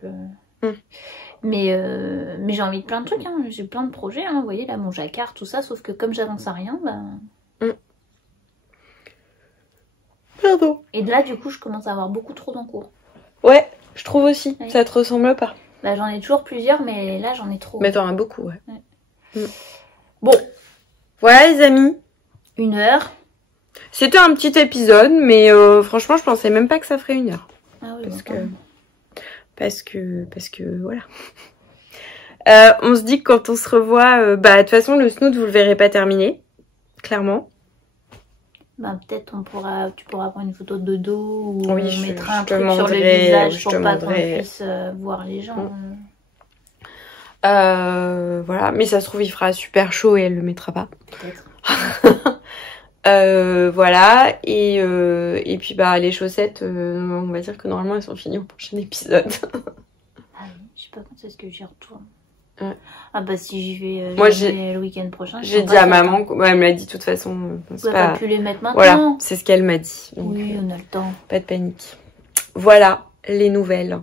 Mais j'ai envie de plein de trucs. Hein. J'ai plein de projets. Hein. Vous voyez, là, mon jacquard, tout ça. Sauf que comme j'avance à rien, Pardon. Et là, du coup, je commence à avoir beaucoup trop d'encours. Ouais, je trouve aussi. Ouais. Ça te ressemble pas. Bah, j'en ai toujours plusieurs, mais là, j'en ai trop. Mais t'en as beaucoup, ouais. Bon. Voilà, les amis. 1 heure. C'était un petit épisode, mais franchement, je pensais même pas que ça ferait 1 heure. Ah oui, parce que voilà. On se dit que quand on se revoit, de toute façon, le snoot, vous le verrez pas terminé. Clairement. Ben, peut-être tu pourras prendre une photo de dos ou oui, on mettra un truc sur le visage pour pas qu'on puisse voir les gens. Voilà, mais ça se trouve il fera super chaud et elle le mettra pas. Peut-être. Voilà, et puis les chaussettes, on va dire que normalement elles sont finies au prochain épisode. Ah oui, je sais pas quand est-ce que j'y retourne. Ouais. Ah bah si j'y vais, moi le week-end prochain. J'ai dit à maman, elle me l'a dit de toute façon. On pas pu les mettre maintenant. Voilà, c'est ce qu'elle m'a dit. Donc, oui, on a le temps. Pas de panique. Voilà les nouvelles.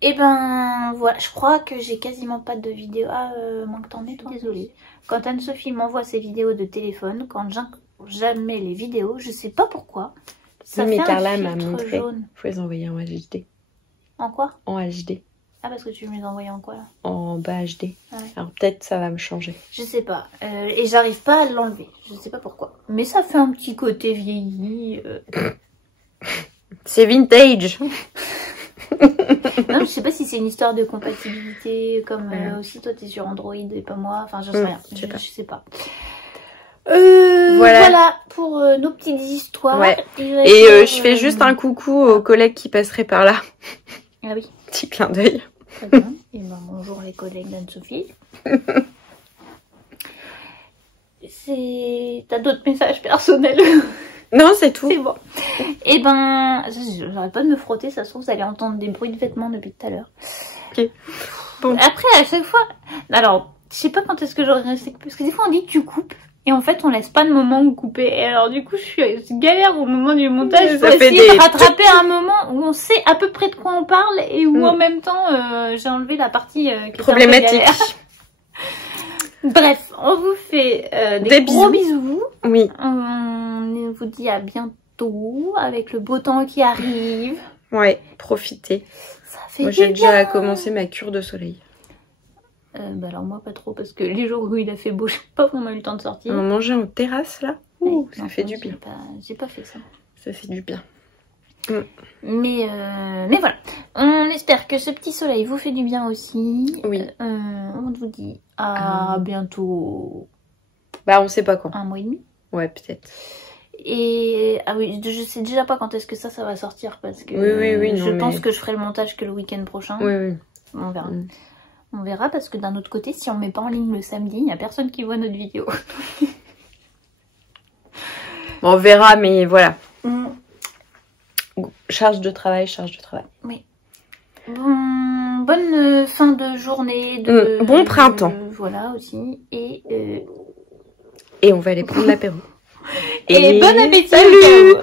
Et ben voilà, je crois que j'ai quasiment pas de vidéos. Ah, moins que t'en aies, toi. Désolée. Quand Anne-Sophie m'envoie ses vidéos de téléphone, quand jamais les vidéos, je sais pas pourquoi. Ça oui, mais fait Carla un m'a filtre montré. jaune. Faut les envoyer en HD. En quoi? En HD. Ah, parce que tu me les envoies en quoi là? En bas HD. Ah ouais. Alors peut-être ça va me changer. Je sais pas. Et j'arrive pas à l'enlever. Je sais pas pourquoi. Mais ça fait un petit côté vieilli. C'est vintage. Non, je sais pas si c'est une histoire de compatibilité. Comme aussi toi t'es sur Android et pas moi. Enfin, j'en sais rien. Je sais pas. Voilà pour nos petites histoires. Ouais. Et je fais juste un coucou aux collègues qui passeraient par là. Ah oui. Petit clin d'œil. Très bien. Et ben bonjour les collègues d'Anne-Sophie. T'as d'autres messages personnels? Non, c'est tout. C'est bon. Et ben, j'arrête pas de me frotter, ça se trouve, vous allez entendre des bruits de vêtements depuis tout à l'heure. Ok. Bon. Après, à chaque fois, alors, je sais pas quand est-ce que j'aurais resté, parce que des fois on dit que tu coupes, et en fait on laisse pas de moment où couper. Et alors du coup, je galère au moment du montage pour essayer de rattraper un moment où on sait à peu près de quoi on parle, et où en même temps, j'ai enlevé la partie qui problématique. Bref, on vous fait des gros bisous. Oui. On vous dit à bientôt avec le beau temps qui arrive. Ouais, profitez. Ça fait moi, j'ai déjà commencé ma cure de soleil. Alors moi pas trop parce que les jours où il a fait beau, j'ai pas vraiment eu le temps de sortir. On a mangé en terrasse là. Ouh, ça fait du bien. J'ai pas fait ça. Ça fait du bien. Mais voilà, on espère que ce petit soleil vous fait du bien aussi. Oui. On vous dit à bientôt. On sait pas quand. 1 mois et demi. Ouais, peut-être. Et ah oui, je sais déjà pas quand est-ce que ça va sortir parce que oui, je pense que je ferai le montage que le week-end prochain. Oui. On verra. On verra parce que d'un autre côté, si on met pas en ligne le samedi, il n'y a personne qui voit notre vidéo. On verra, mais voilà. Charge de travail. Oui. Bonne fin de journée. Bon printemps. Voilà aussi. Et on va aller prendre l'apéro. Et bon appétit. Salut.